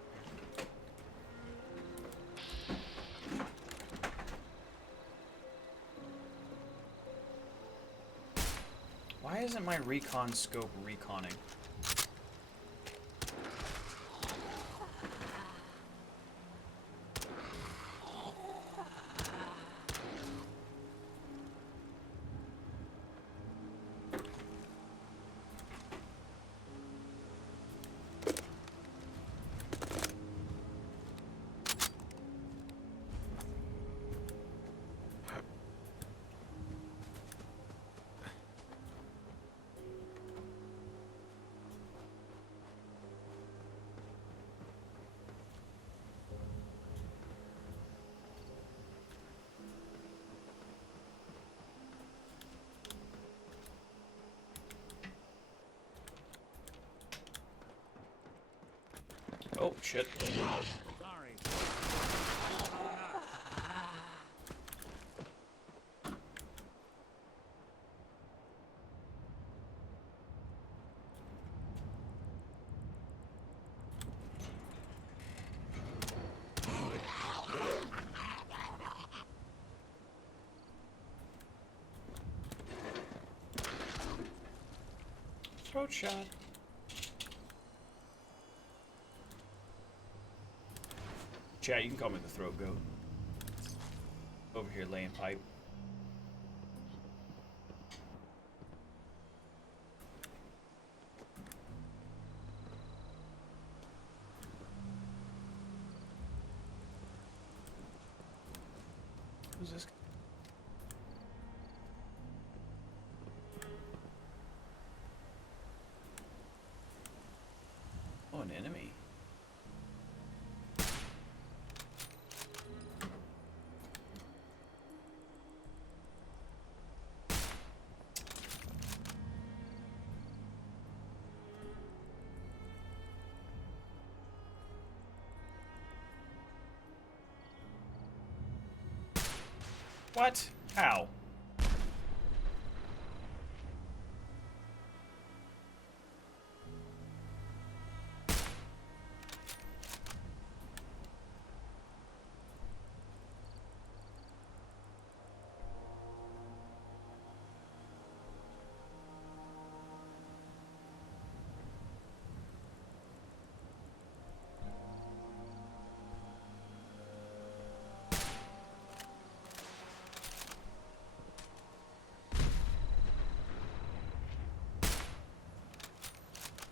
Why isn't my recon scope reconning? Oh, shit. Sorry. Throat shot. Chat, you can call me the throat goat. Over here laying pipe. Who's this? Oh, enemy. What? How?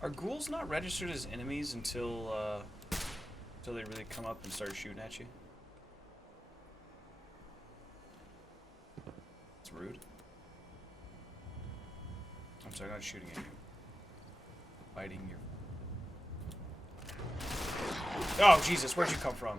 Are ghouls not registered as enemies until they really come up and start shooting at you? It's rude. I'm sorry, not shooting at you. Biting your... Oh, Jesus, where'd you come from?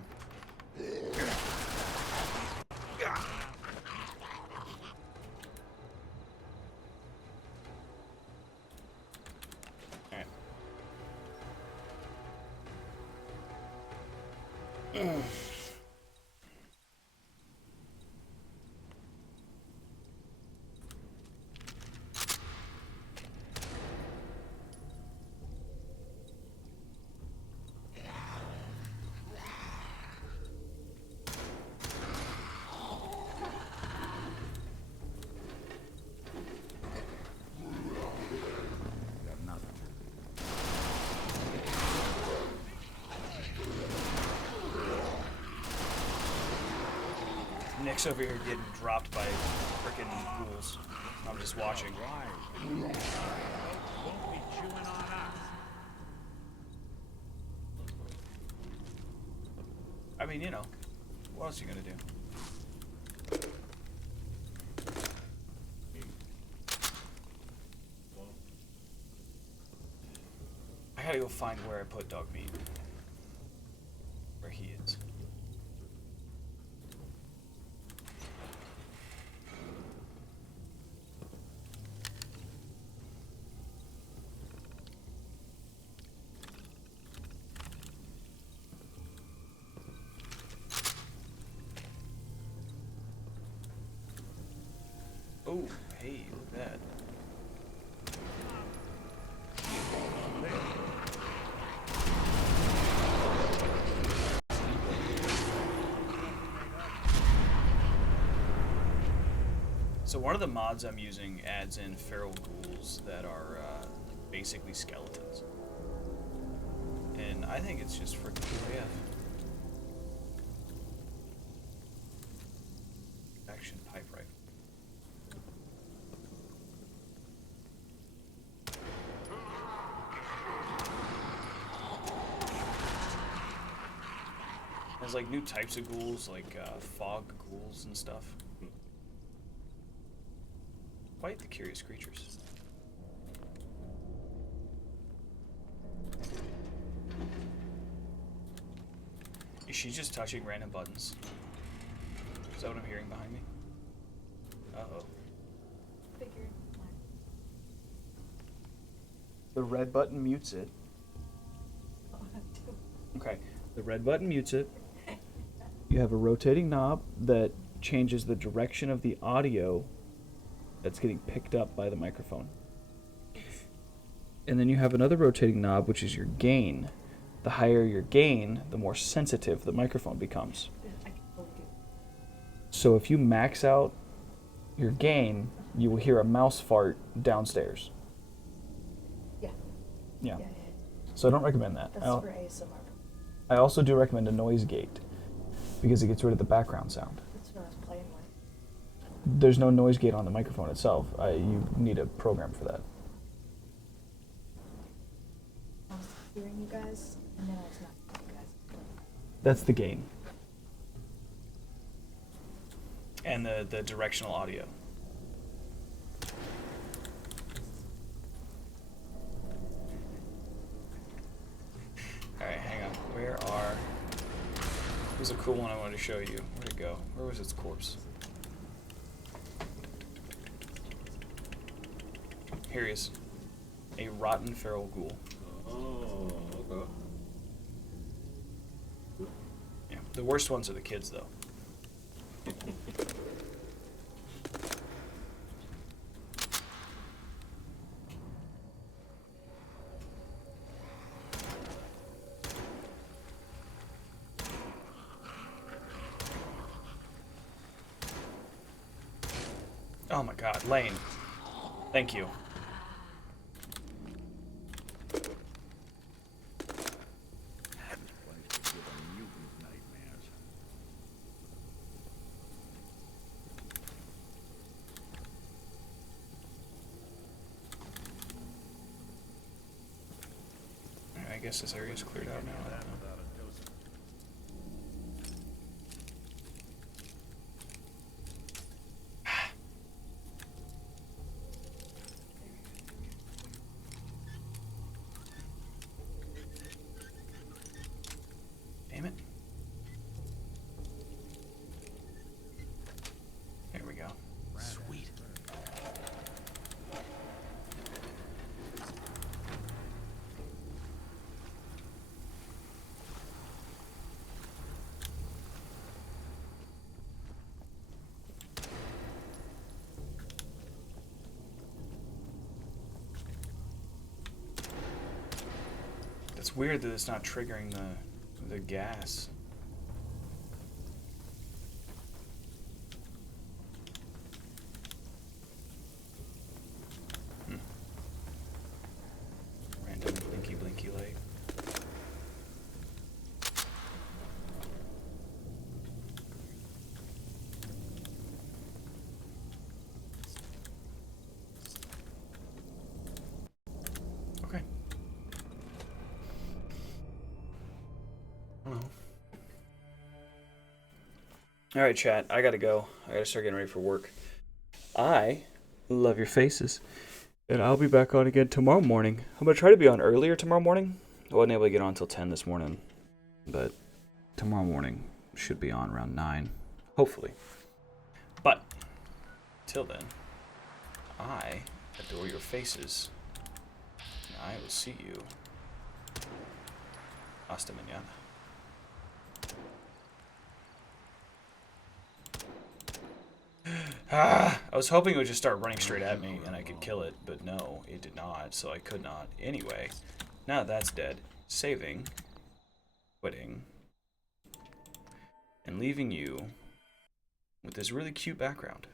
Nick's over here getting dropped by frickin' ghouls. I'm just watching. Won't be chewing on us. I mean, you know, what else are you gonna do? I gotta go find where I put dog meat. Where he is. Oh, hey, look at that. So one of the mods I'm using adds in feral ghouls that are basically skeletons. And I think it's just freaking cool AF. Action pipe rifle. There's like new types of ghouls, like fog ghouls and stuff. Quite the curious creatures. Is she just touching random buttons? Is that what I'm hearing behind me? Uh-oh. Figured. The red button mutes it. Okay, the red button mutes it. You have a rotating knob that changes the direction of the audio that's getting picked up by the microphone. And then you have another rotating knob, which is your gain. The higher your gain, the more sensitive the microphone becomes. So if you max out your gain, you will hear a mouse fart downstairs. Yeah. So I don't recommend that. That's for ASMR. I also do recommend a noise gate because it gets rid of the background sound. That's what I was playing with. There's no noise gate on the microphone itself. You need a program for that. I was hearing you guys, and then I was not hearing you guys. That's the gain. And the directional audio. was a cool one I wanted to show you. Where'd it go? Where was its corpse? Here he is. A rotten feral ghoul. Oh, okay. Yeah, the worst ones are the kids, though. Oh my god, Lane. Thank you. Alright, I guess this area's cleared out now. I don't know. Damn it. There we go. Sweet. It's weird that it's not triggering the gas. Random blinky light. Okay. Hello. Alright, chat. I gotta go. I gotta start getting ready for work. I love your faces. And I'll be back on again tomorrow morning. I'm gonna try to be on earlier tomorrow morning. I wasn't able to get on until 10 this morning. But tomorrow morning should be on around 9. Hopefully. But, till then, I adore your faces. And I will see you. Hasta mañana. I was hoping it would just start running straight at me and I could kill it, but no, it did not, so I could not. Anyway, now that's dead. Saving, quitting, and leaving you with this really cute background.